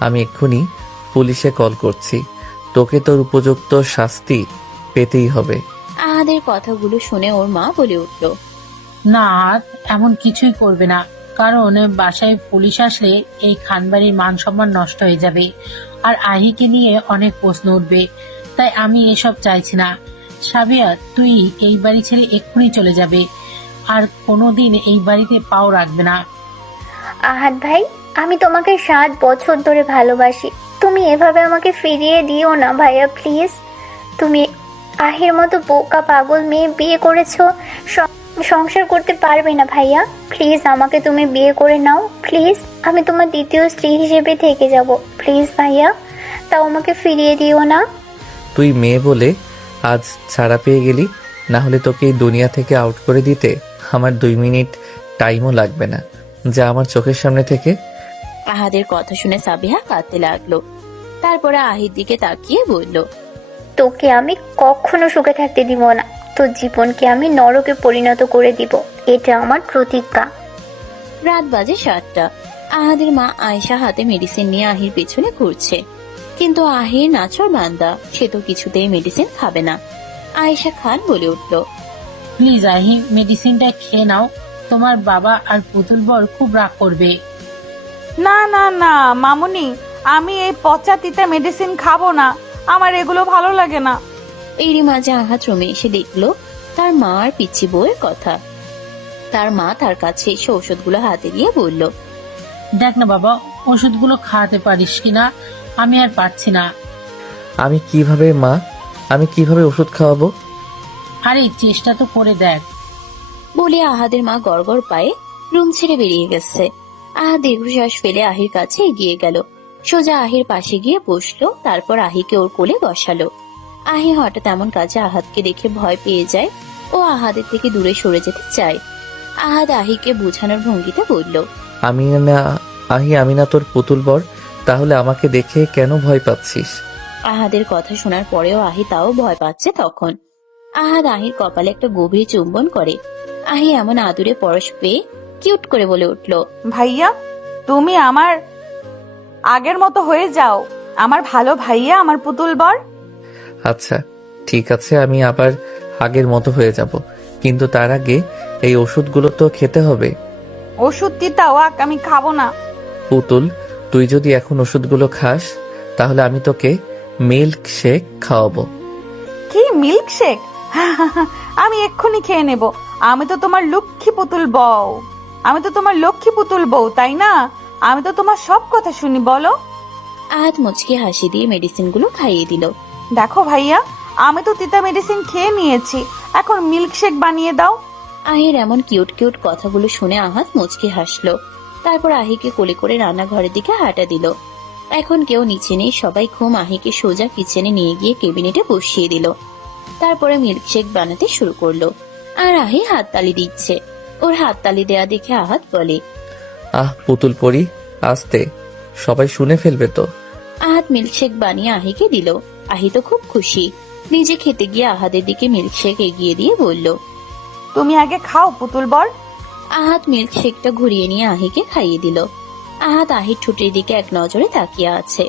আমি এক্ষুনি পুলিশে কল করছি। তোকে তোর উপযুক্ত শাস্তি পেতেই হবে। আহাদের কথাগুলো শুনে ওর মা বলে উঠল, না, এমন কিছুই করবে না। কারণ বাসায় পুলিশ আসলে এই খানবাড়ির মান সম্মান নষ্ট হয়ে যাবে আর আহিকে নিয়ে অনেক প্রশ্ন উঠবে। তাই আমি এসব চাইছি না। সাবিয়া, তুই এই বাড়ি ছেড়ে এক্ষুনি চলে যাবে আর কোনোদিন এই বাড়িতে পাও রাখবে না। আহাদ ভাই, আমি তোমাকে 7 বছর ধরে ভালোবাসি। তুমি এভাবে আমাকে ফিরিয়ে দিও না ভাইয়া, প্লিজ। তুমি আহির মতো বোকা পাগল মেয়ে বিয়ে করেছো, সংসার করতে পারবে না ভাইয়া। প্লিজ আমাকে তুমি বিয়ে করে নাও, প্লিজ। আমি তোমার দ্বিতীয় স্ত্রী হিসেবে থেকে যাব, প্লিজ ভাইয়া। তাও আমাকে ফিরিয়ে দিও না। তুই মেয়ে বলে আজ ছাড়া পেয়ে গেলি, না হলে তোকে এই দুনিয়া থেকে আউট করে দিতে আমার 2 মিনিট টাইমও লাগবে না। যা আমার চোখের সামনে থেকে। আহাদের কথা শুনে সাবিহা কাঁদতে লাগলো। তারপরে আহির দিকে তাকিয়ে বলল, তোকে আমি কখনো সুখে থাকতে দিব না। তোর জীবনকে আমি নরকে পরিণত করে দিব, এটা আমার প্রতিজ্ঞা। রাত বাজে 7টা। আহাদের মা আয়েশা হাতে মেডিসিন নিয়ে আহির পেছনে ঘুরছে, কিন্তু আহির নাচর বান্দা, সে তো কিছুতেই মেডিসিন খাবে না। আয়েশা খান বলে উঠল, প্লিজ আহি, মেডিসিনটা খেয়ে নাও। তোমার বাবা আর পুতুল বর খুব রাগ করবে। না না না মামুনি, আমি এই পচা তিতা মেডিসিন খাবো না। আমার এগুলো ভালো লাগে না। এরই মাঝে আহাত রুমে এসে দেখলো তার মা আর পিচ্ছি বউয়ের কথা। তার মা তার কাছে এসে ওষুধগুলো হাতে দিয়ে বলল, দেখ না বাবা, ওষুধগুলো খাওয়াতে পারিস কিনা, আমি আর পারছি না। আমি কিভাবে ওষুধ খাওয়াবো? আরে চেষ্টা তো করে দেখ। বলে আহাদের মা গড়গড় পায়ে রুম ছেড়ে বেরিয়ে গেছে। আহাদ দীর্ঘশ্বাস ফেলে আহির কাছে এগিয়ে গেল, সোজা আহির পাশে গিয়ে বসলো, তারপর আহিকে ওর কোলে বসালো। আহি হঠাৎ এমন কাজে আহাদকে দেখে ভয় পেয়ে যায় ও আহাদের থেকে দূরে সরে যেতে চায়। আহাদ আহিকে বোঝানোর ভঙ্গিতে বলল, আমি না তোর পুতুল বর, তাহলে আমাকে দেখে কেন ভয় পাচ্ছিস? আহাদের কথা শোনার পরেও আহি তাও ভয় পাচ্ছে। তখন আহাদ আহির কপালে একটা গভীর চুম্বন করে। আহি এমন আদুরে পরশ পেয়ে কিউট করে বলে উঠল, ভাইয়া, তুমি আমার আগের মতো হয়ে যাও, আমার ভালো ভাইয়া, আমার পুতুল বর। আচ্ছা ঠিক আছে, আমি আবার আগের মতো হয়ে যাব, কিন্তু তার আগে এই ওষুধগুলো তো খেতে হবে। ওষুধ দিতাও আমি খাবো না। পুতুল, তুই যদি এখন ওষুধগুলো খাস তাহলে আমি তোকে মিল্ক শেক খাওয়াবো। কি মিল্ক শেক? আমি এক্ষুনি খেয়ে নেব। আমি তো তোমার লক্ষ্মী পুতুল বউ, তাই না? আমি তো তোমার সব কথা শুনি, বলো। আহাদ মুচকি হাসি দিয়ে মেডিসিনগুলো খাইয়ে দিল। দেখো ভাইয়া, আমি তো তিতা মেডিসিন খেয়ে নিয়েছি, এখন মিল্ক শেক বানিয়ে দাও। আহির এমন কিউট কিউট কথাগুলো শুনে আহাদ মুচকি হাসলো। তারপর আহিকে কোলে করে রান্নাঘরের দিকে হাঁটা দিল। এখন কেউ নিচে নেই, সবাই ঘুম। আহিকে সোজা কিচেনে নিয়ে গিয়ে কেবিনেটে বসিয়ে দিল। তারপরে মিল্কশেক বানাতে শুরু করলো আর আহি হাততালি দিচ্ছে। ওর হাততালি দেয়া দেখে আহাদ বলে, পুতুল পরি, আস্তে, সবাই শুনে ফেলবে তো। আহাদ মিল্কশেক বানিয়ে আহিকে দিল। আহি তো খুব খুশি। নিজে খেতে গিয়ে আহাদের দিকে মিল্কশেক এগিয়ে দিয়ে বলল, তুমি আগে খাও পুতুল বর। আহাদ মিল্কশেকটা ঘুরিয়ে নিয়ে আহিকে খাইয়ে দিল। আহাদ আহির ঠোঁটের দিকে এক নজরে তাকিয়ে আছে।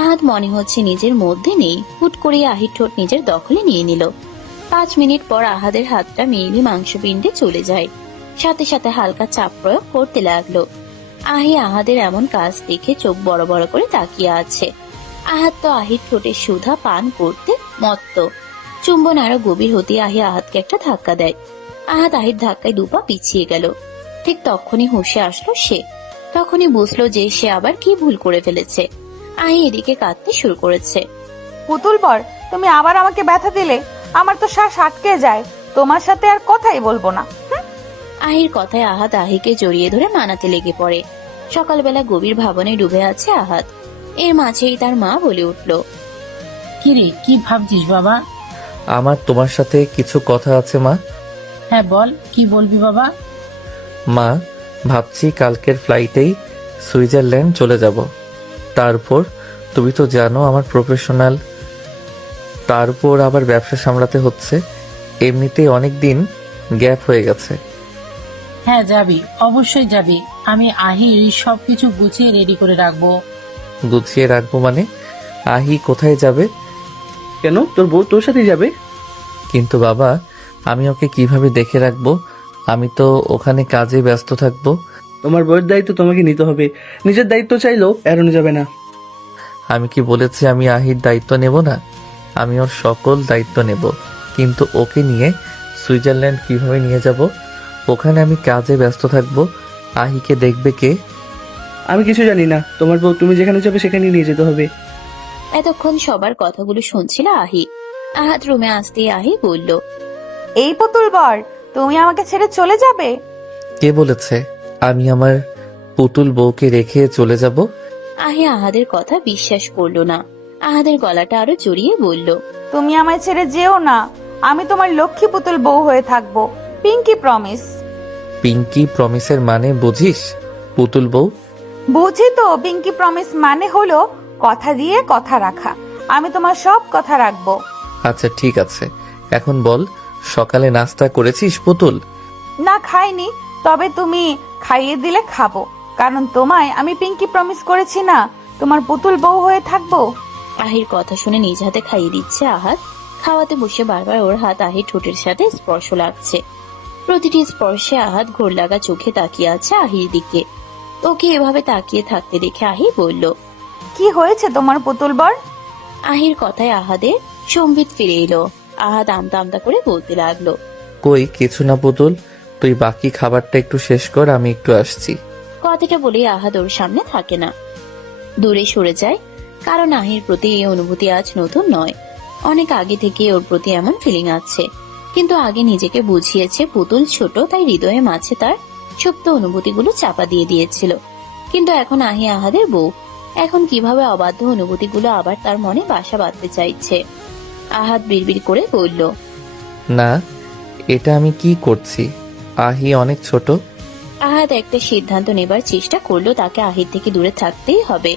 আহাদ মনে হচ্ছে নিজের মধ্যে নেই। হুট করে আহির ঠোঁট নিজের দখলে নিয়ে নিল। 5 মিনিট পর আহাদের হাতটা মেয়েলি মাংসপিণ্ডে চলে যায়, সাথে সাথে হালকা চাপ প্রয়োগ করতে লাগলো। আহি আহাদের এমন কাজ দেখে চোখ বড় বড় করে তাকিয়ে আছে। আহাদ তো আহির ঠোঁটের সুধা পান করতে মত্ত। চুম্বন আরো গভীর হতে আহি আহাদকে একটা ধাক্কা দেয়। আহাদ আহির ধাক্কায় 2 পা পিছিয়ে গেল। ঠিক তখনই হুঁশে আসলো সে। তখনই বুঝলো যে সে আবার কি ভুল করে ফেলেছে। আহি এদিকে কাঁদতে শুরু করেছে। পুতুল বর, তুমি আবার আমাকে ব্যথা দিলে, আমার তো শ্বাস আটকে যায়। তোমার সাথে আর কথাই বলবো না। আহির কথায় আহাদ আহিকে জড়িয়ে ধরে মানাতে লেগে পড়ে। সকালবেলা গভীর ভাবনায় ডুবে আছে আহাদ। এর মাঝেই তার মা বলে উঠল, কিরে, কি ভাবছিস বাবা? আমার তোমার সাথে কিছু কথা আছে মা। হ্যাঁ বল, কি বলবি বাবা? মা, ভাবছি কালকের ফ্লাইটেই সুইজারল্যান্ড চলে যাব। তারপর তুমি তো জানো আমার প্রফেশনাল, তারপর আবার ব্যবসা সামলাতে হচ্ছে। এমনিতেই অনেক দিন গ্যাপ হয়ে গেছে। হ্যাঁ যাবি, অবশ্যই যাবি। আমি আহির সবকিছু গুছিয়ে রেডি করে রাখবো। গুছিয়ে রাখবো মানে? আহি কোথায় যাবে? কেন, তোর বউ তোর সাথেই যাবে। কিন্তু বাবা, আমি ওকে কিভাবে দেখে রাখবো? আমি তো ওখানে কাজে ব্যস্ত থাকবো। তোমার বউয়ের দায়িত্ব তোমাকে নিতে হবে, নিজের দায়িত্ব চাইলেও এড়ানো যাবে না। আমি কি বলেছি আমি আহির দায়িত্ব নেব না? আমি ওর সকল দায়িত্ব নেব, কিন্তু ওকে নিয়ে সুইজারল্যান্ড কিভাবে নিয়ে যাব? ওখানে আমি কাজে ব্যস্ত থাকবো, আহিকে দেখবে কে? আমি কিছু জানি না, তোমার বউ তুমি যেখানে যাবে সেখানে নিয়ে যেতে হবে। এতক্ষণ সবার কথাগুলো শুনছিল আহি। আহাদ রুমে আসতেই আহি বলল, এই পুতুল বর, তুমি আমাকে ছেড়ে চলে যাবে? কে বলেছে আমি আমার পুতুল বউকে রেখে চলে যাব? আহি আহাদের কথা বিশ্বাস করলো না। আহাদের গলাটা আরো জড়িয়ে বলল, তুমি আমায় ছেড়ে যেও না, আমি তোমার লক্ষ্মী পুতুল বউ হয়ে থাকবো। Pinky promise. পিঙ্কি প্রমিসের মানে বুঝিস? পুতুল বউ? বুঝি তো, পিঙ্কি প্রমিস মানে হলো কথা দিয়ে কথা রাখা। আমি তোমার সব কথা রাখবো। আচ্ছা ঠিক আছে, এখন বল, সকালে নাস্তা করেছিস পুতুল? না, খাইনি, তবে তুমি খাইয়ে দিলে খাবো, কারণ তোমায় আমি পিঙ্কি প্রমিস করেছি না তোমার পুতুল বউ হয়ে থাকবো। আহির কথা শুনে নিজ হাতে খাইয়ে দিচ্ছে আহাদ। খাওয়াতে বসে বারবার ওর হাত আহির ঠোঁটের সাথে স্পর্শ লাগছে। প্রতিটি স্পর্শে আহাদ ঘোর লাগা চোখে তাকিয়ে আছে আহির দিকে। ওকে এভাবে তাকিয়ে থাকতে দেখে আহি বলল, কি হয়েছে তোমার পুতুল বর? আহির কথায় আহাদের সম্বিত ফিরে এলো। আহাদ আমতা আমতা করে বলতে লাগলো, কই কিছু না পুতুল, তুই বাকি খাবারটা একটু শেষ কর, আমি একটু আসছি। কথাটা বলে আহাদ ওর সামনে থাকে না, দূরে সরে যায়। কারণ আহির প্রতি এই অনুভূতি আজ নতুন নয়, অনেক আগে থেকে ওর প্রতি এমন ফিলিং আছে। কিন্তু আগে নিজেকে বুঝিয়েছে পুতুল ছোট, তাই হৃদয়ে মাঝে তার সুপ্ত অনুভূতিগুলো চাপা দিয়ে দিয়েছিল। কিন্তু এখন আহি আহাদের বউ, এখন কিভাবে অবাধ্য অনুভূতিগুলো আবার তার মনে বাসা বাঁধতে চাইছে। আহাদ বিড়বিড় করে বলল, না, এটা আমি কি করছি? আহি অনেক ছোট। আহাদ একটা সিদ্ধান্ত নেবার চেষ্টা করলো, তাকে আহির থেকে দূরে থাকতেই হবে,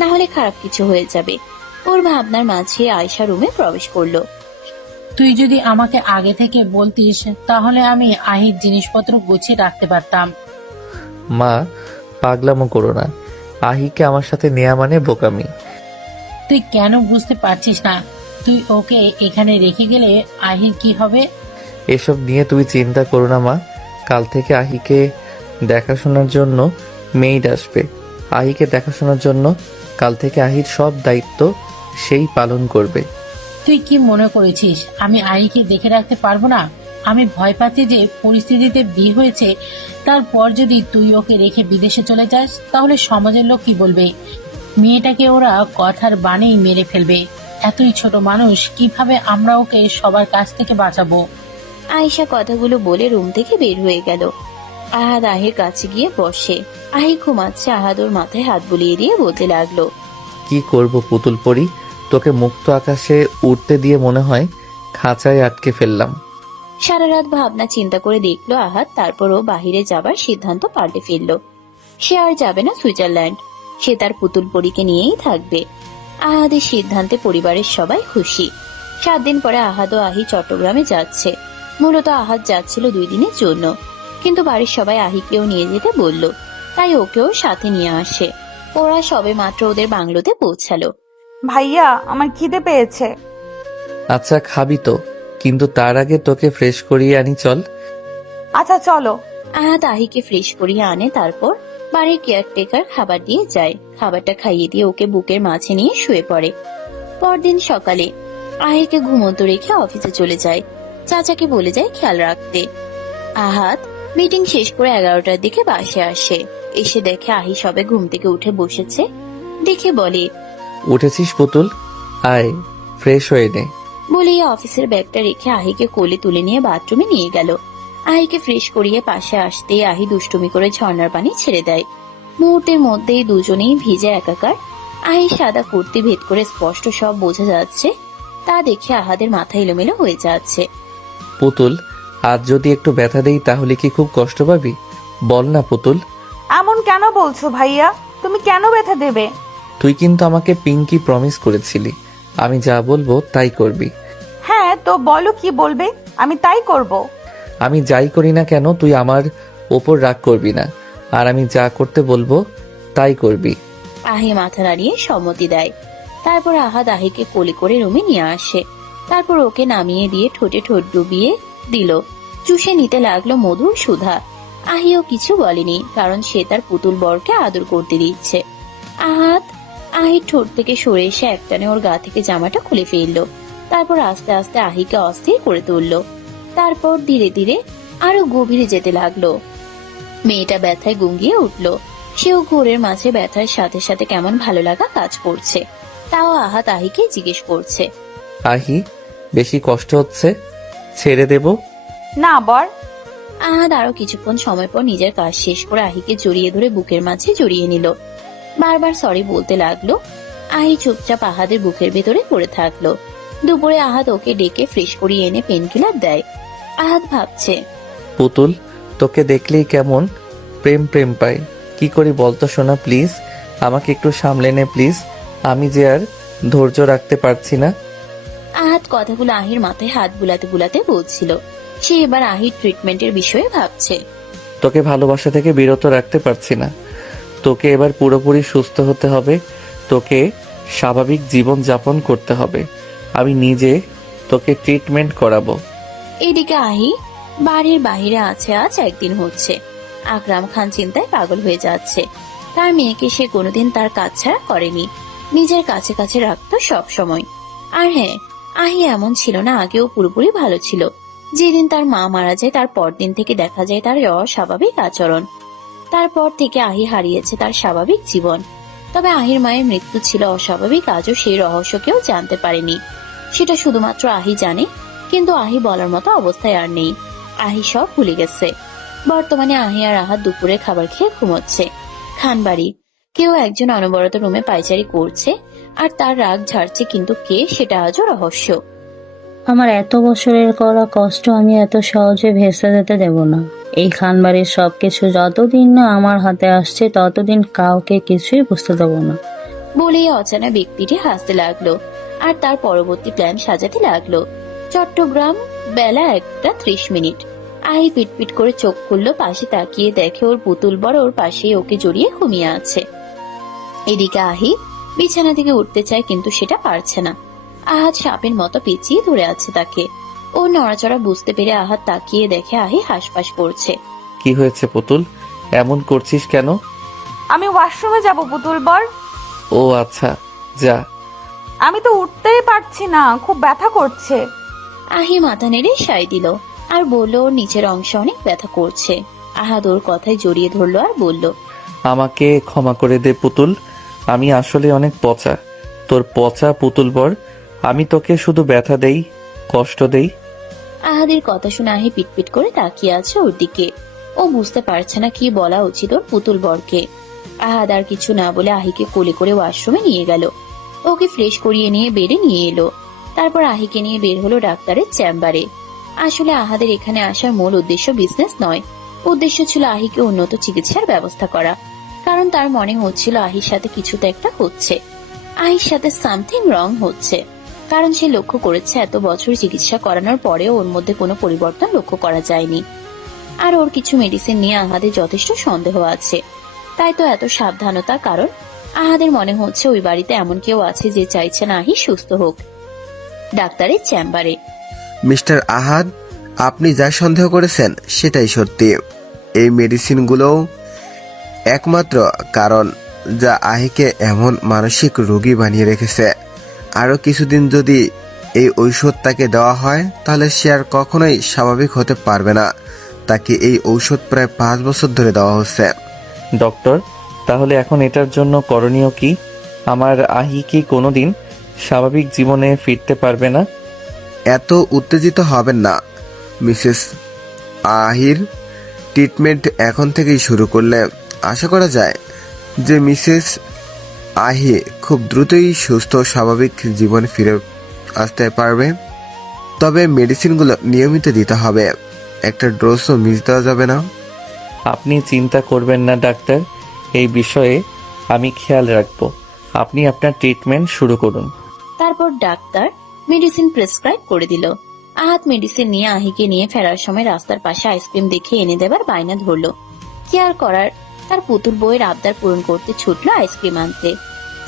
না হলে খারাপ কিছু হয়ে যাবে। ওর ভাবনার মাঝে আয়শা রুমে প্রবেশ করলো। তুই যদি আমাকে আগে থেকে বলতিস তাহলে আমি আহির জিনিসপত্র গুছিয়ে রাখতে পারতাম। মা, পাগলামো করো না। আহিকে আমার সাথে নেয়া মানে বোকামি। তুই কেন বুঝতে পারছিস না? তুই ওকে এখানে রেখে গেলে আহির কি হবে? এসব নিয়ে তুমি চিন্তা করো না মা, কাল থেকে আহিকে দেখাশোনার জন্য মেইড আসবে। আহিকে দেখাশোনার জন্য কাল থেকে আহির সব দায়িত্ব সেই পালন করবে। তুই কি মনে করেছিস আমি আহিকে দেখে রাখতে পারবো না? আমি ভয় পাচ্ছি যে পরিস্থিতিতে বিয়ে হয়েছে, তারপর যদি তুই ওকে রেখে বিদেশে চলে যাস তাহলে সমাজের লোক কি বলবে? মেয়েটাকে ওরা কথার বানেই মেরে ফেলবে। এতই ছোট মানুষ, কিভাবে আমরা ওকে সবার কাছ থেকে বাঁচাবো? আয়েশা কথাগুলো বলে রুম থেকে বের হয়ে গেল। আহাদ আহির কাছে গিয়ে বসে। আহি ঘুমাচ্ছে, আহাদ ওর মাথায় হাত বুলিয়ে দিয়ে বলতে লাগলো, কি করব পুতুল পরি, তোকে মুক্ত আকাশে উঠতে দিয়ে মনে হয় খাঁচায় আটকে ফেললাম। সারা রাত ভাবনা চিন্তা করে দেখলো আহাদ, তারপরও বাহিরে যাবার সিদ্ধান্ত পাল্টে ফেললো। সে আর যাবে না সুইজারল্যান্ড, সে তার পুতুল পরীকে নিয়েই থাকবে। আহাদের সিদ্ধান্তে পরিবারের সবাই খুশি। 7 দিন পরে আহাদ ও আহি চট্টগ্রামে যাচ্ছে। মূলত আহাদ যাচ্ছিল 2 দিনের জন্য, কিন্তু বাড়ির সবাই আহিকেও নিয়ে যেতে বলল, তাই ওকেও সাথে নিয়ে আসে। ওরা সবে মাত্র ওদের বাংলোতে পৌঁছালো। ভাইয়া, আমার খিদে পেয়েছে। আচ্ছা খাবি তো, কিন্তু তার আগে তোকে ফ্রেশ করিয়ে আনি চল। আচ্ছা চলো। আহাদ আহিকে ফ্রেশ করিয়ে আনে, তারপর বাড়ির কেয়ারটেকার খাবার দিয়ে যায়। খাবারটা খাইয়ে দিয়ে ওকে বুকের মাঝে নিয়ে শুয়ে পড়ে। পরদিন সকালে আহিকে ঘুমন্ত রেখে অফিসে চলে যায়। চাচাকে বলে যায় খেয়াল রাখতে। আহাদ মিটিং শেষ করে 11টার দিকে বাসে আসে। এসে দেখে আহি সবে ঘুম থেকে উঠে বসেছে। দেখে বলে, উঠেছিস পুতুল, আয় ফ্রেশ হয়ে নে। বলেই অফিসের ব্যাগটা রেখে আহিকে কোলে তুলে নিয়ে বাথরুমে নিয়ে গেল। আহিকে ফ্রেশ করিয়ে পাশে আসতে আহি দুষ্টুমি করে ঝর্ণার পানি ছেড়ে দেয়। মুহূর্তের মধ্যেই দুজনেই ভিজে একাকার। আহি সাদা কুর্তি ভেদ করে স্পষ্ট সব বোঝা যাচ্ছে। তা দেখে আহাদের মাথা এলোমেলো হয়ে যাচ্ছে। পুতুল, আজ যদি একটু ব্যথা দেই তাহলে কি খুব কষ্ট পাবি? বল না পুতুল। এমন কেন বলছো ভাইয়া? তুমি কেন ব্যথা দেবে? তুই কিন্তু আমাকে পিঙ্কি প্রমিস করেছিলি, আমি যা বলবো তাই করবি। হ্যাঁ, তো বলো কি বলবে, আমি তাই করব। আমি যাই করি না কেন তুই আমার ওপর রাগ করবি না, আর আমি যা করতে বলবো তাই করবি। আহি মাথা নাড়িয়ে সম্মতি দেয়। তারপর আহাদ আহিকে কোলে করে রুমে নিয়ে আসে। তারপর ওকে নামিয়ে দিয়ে ঠোঁটে ঠোঁট ডুবিয়ে দিল। চুষে নিতে লাগলো মধুর সুধা। আহিও কিছু বলেনি, কারণ সে তার পুতুল বরকে আদর করতে দিচ্ছে। আহাদ আহির ঠোঁট থেকে সরে এসে একটানে ওর গা থেকে জামাটা খুলে ফেললো। তারপর আস্তে আস্তে আহিকে অস্থির করে তুললো। তারপর ধীরে ধীরে আরো গভীরে যেতে লাগলো। মেয়েটা ব্যথায় গুঙ্গিয়ে উঠলো। সেও ঘোরের মাঝে ব্যথার সাথে সাথে কেমন ভালো লাগা কাজ করছে। তাও আহাদ আহিকে জিজ্ঞেস করছে, আহি, বেশি কষ্ট হচ্ছে? ছেড়ে দেব? না বর। আহাদ আরো কিছুক্ষণ সময় পর নিজের কাজ শেষ করে আহিকে জড়িয়ে ধরে বুকের মাঝে জড়িয়ে নিল। বারবার সরি বলতে লাগলো। আহি চুপচাপ আহাদের বুকের ভেতরে পড়ে থাকলো। দুপুরে আহাদ ওকে ডেকে ফ্রেশ করিয়ে এনে পেনকিলার দেয়। আহাদ ভাবছে, পুতুল, তোকে দেখলেই কেমন প্রেম প্রেম পাই। কি করি বলতো সোনা, প্লিজ আমাকে একটু সামলে নে প্লিজ, আমি যে আর ধৈর্য রাখতে পারছি না। আহাদ কথাগুলো আহির মাথায় হাত বুলাতে বুলাতে বলছিল। সে এবার আহির ট্রিটমেন্টের বিষয়ে ভাবছে। তোকে ভালোবাসা থেকে বিরত রাখতে পারছি না। তোকে এবার পুরোপুরি সুস্থ হতে হবে, তোকে স্বাভাবিক জীবন যাপন করতে হবে। আমি নিজে তোকে ট্রিটমেন্ট করাবো। এদিকে আহি বাড়ির বাহিরে আছে আজ 1 দিন হচ্ছে। আকরাম খান চিন্তায় পাগল হয়ে যাচ্ছে। তার মেয়েকে সে কোনোদিন তার কাজ ছাড়া করেনি। নিজের কাছে কাছে রাখতো সব সময়। আর হ্যাঁ, আহি এমন ছিল না, আগেও পুরোপুরি ভালো ছিল। যেদিন তার মা মারা যায় তার পরদিন থেকে দেখা যায় তার অস্বাভাবিক আচরণ। তারপর থেকে আহি হারিয়েছে তার স্বাভাবিক জীবন। তবে আহির মায়ের মৃত্যু ছিল অস্বাভাবিক, আজও সেই রহস্য কেউ জানতে পারেনি। সেটা শুধুমাত্র আহি জানে, কিন্তু আহি বলার মতো অবস্থায় আর নেই। আহি সব ভুলে গেছে। বর্তমানে আহি আর আহাত দুপুরে খাবার খেয়ে ঘুমোচ্ছে। খানবাড়ি কেউ একজন অনবরত রুমে পায়চারি করছে আর তার রাগ ঝাড়ছে, কিন্তু কে সেটা আজও রহস্য। আমার এত বছরের করা কষ্ট আমি এত সহজে ভেসে যেতে দেব না। এই খানবাড়ির সবকিছু যতদিন না আমার হাতে আসছে ততদিন কাউকে কিছুই বুঝতে দেব না। বলেই অচেনা ব্যক্তিটি হাসতে লাগলো আর তার পরবর্তী প্ল্যান সাজাতে লাগলো। চট্টগ্রাম, বেলা 1:30। আহি পিটপিট করে চোখ খুললো, পাশে তাকিয়ে দেখে ওর পুতুল বড় ওর পাশেই ওকে জড়িয়ে ঘুমিয়ে আছে। এদিকে আহি বিছানা থেকে উঠতে চায়, কিন্তু সেটা পারছে না। আহাত সাপের মতো পেঁচিয়ে ধরে আছে তাকে। ও নড়াচড়া বুঝতে পেরে আহাত তাকিয়ে দেখে আহি হাসপাস করছে। কি হয়েছে পুতুল, এমন করছিস কেন? আমি ওয়াশরুমে যাব পুতুল বর। ও আচ্ছা, যা। আমি তো উঠতেই পারছি না, খুব ব্যথা করছে। আহি মাথা নেড়ে সায় দিল আর বলল ওর নিচের অংশ অনেক ব্যথা করছে। আহাদ ওর কথায় জড়িয়ে ধরলো আর বলল, আমাকে ক্ষমা করে দে পুতুল, আমি আসলে অনেক পচা, তোর পচা পুতুল বর। আমি তোকে শুধু ব্যথা দেই, কষ্ট দেই। আহাদের কথা শুনে আহি পিটপিট করে তাকিয়ে আছে ওর দিকে। ও বুঝতে পারছে না কি বলা উচিত ওর পুতুল বরকে। আহাদ আর কিছু না বলে আহিকে কোলে করে ওয়াশরুমে নিয়ে গেল। ওকে ফ্রেশ করিয়ে নিয়ে বেডে নিয়ে এলো। তারপর আহিকে নিয়ে বের হলো ডাক্তারের চেম্বারে। আসলে আহাদের এখানে আসার মূল উদ্দেশ্য বিজনেস নয়, উদ্দেশ্য ছিল আহিকে উন্নত চিকিৎসার ব্যবস্থা করা। কারণ তার মনে হচ্ছিল আহির সাথে কিছু তো একটা হচ্ছে, আহির সাথে সামথিং রং হচ্ছে। কারণ সে লক্ষ্য করেছে এত বছর চিকিৎসা করানোর পরেও ওর মধ্যে কোনো পরিবর্তন লক্ষ্য করা যায়নি। আর ওর কিছু মেডিসিন নিয়ে আহাদের যথেষ্ট সন্দেহ আছে। তাই তো এত সাবধানতা, কারণ আহাদের মনে হচ্ছে ওই বাড়িতে এমন কেউ আছে যে চাইছে না আহি সুস্থ হোক। ডাক্তারের চেম্বারে। মিস্টার আহাদ, আপনি যা সন্দেহ করেছেন সেটাই সত্যি। এই মেডিসিনগুলোও একমাত্র কারণ যা আহিকে এমন মানসিক রোগী বানিয়ে রেখেছে। আরো কিছুদিন যদি এই ঔষধ তাকে দেওয়া হয় তাহলে সে আর কখনোই স্বাভাবিক হতে পারবে না। তাকে এই ঔষধ প্রায় 5 বছর ধরে দেওয়া হচ্ছে। ডক্টর, তাহলে এখন এটার জন্য করণীয় কি? আমার আহি কি কোনোদিন স্বাভাবিক জীবনে ফিরতে পারবে না? এত উত্তেজিত হবেন না মিসেস আহির। ট্রিটমেন্ট এখন থেকেই শুরু করলে আশা করা যায় যে মিসেস আহি খুব দ্রুতই সুস্থ স্বাভাবিক জীবনে ফিরে আসতে পারবে। তবে মেডিসিনগুলো নিয়মিত দিতে হবে, একটা ডোজও মিস দেওয়া যাবে না। আপনি চিন্তা করবেন না ডাক্তার, এই বিষয়ে আমি খেয়াল রাখবো। আপনি আপনার ট্রিটমেন্ট শুরু করুন। তারপর ডাক্তার মেডিসিন প্রেসক্রাইব করে দিল। আহাত মেডিসিন নিয়ে আহিকে নিয়ে ফেরার সময় রাস্তার পাশে আইসক্রিম দেখে এনে দেবার বায়না ধরলো। কি আর করার, তার পুতুল বউয়ের আবদার পূরণ করতে ছুটলো আইসক্রিম আনতে।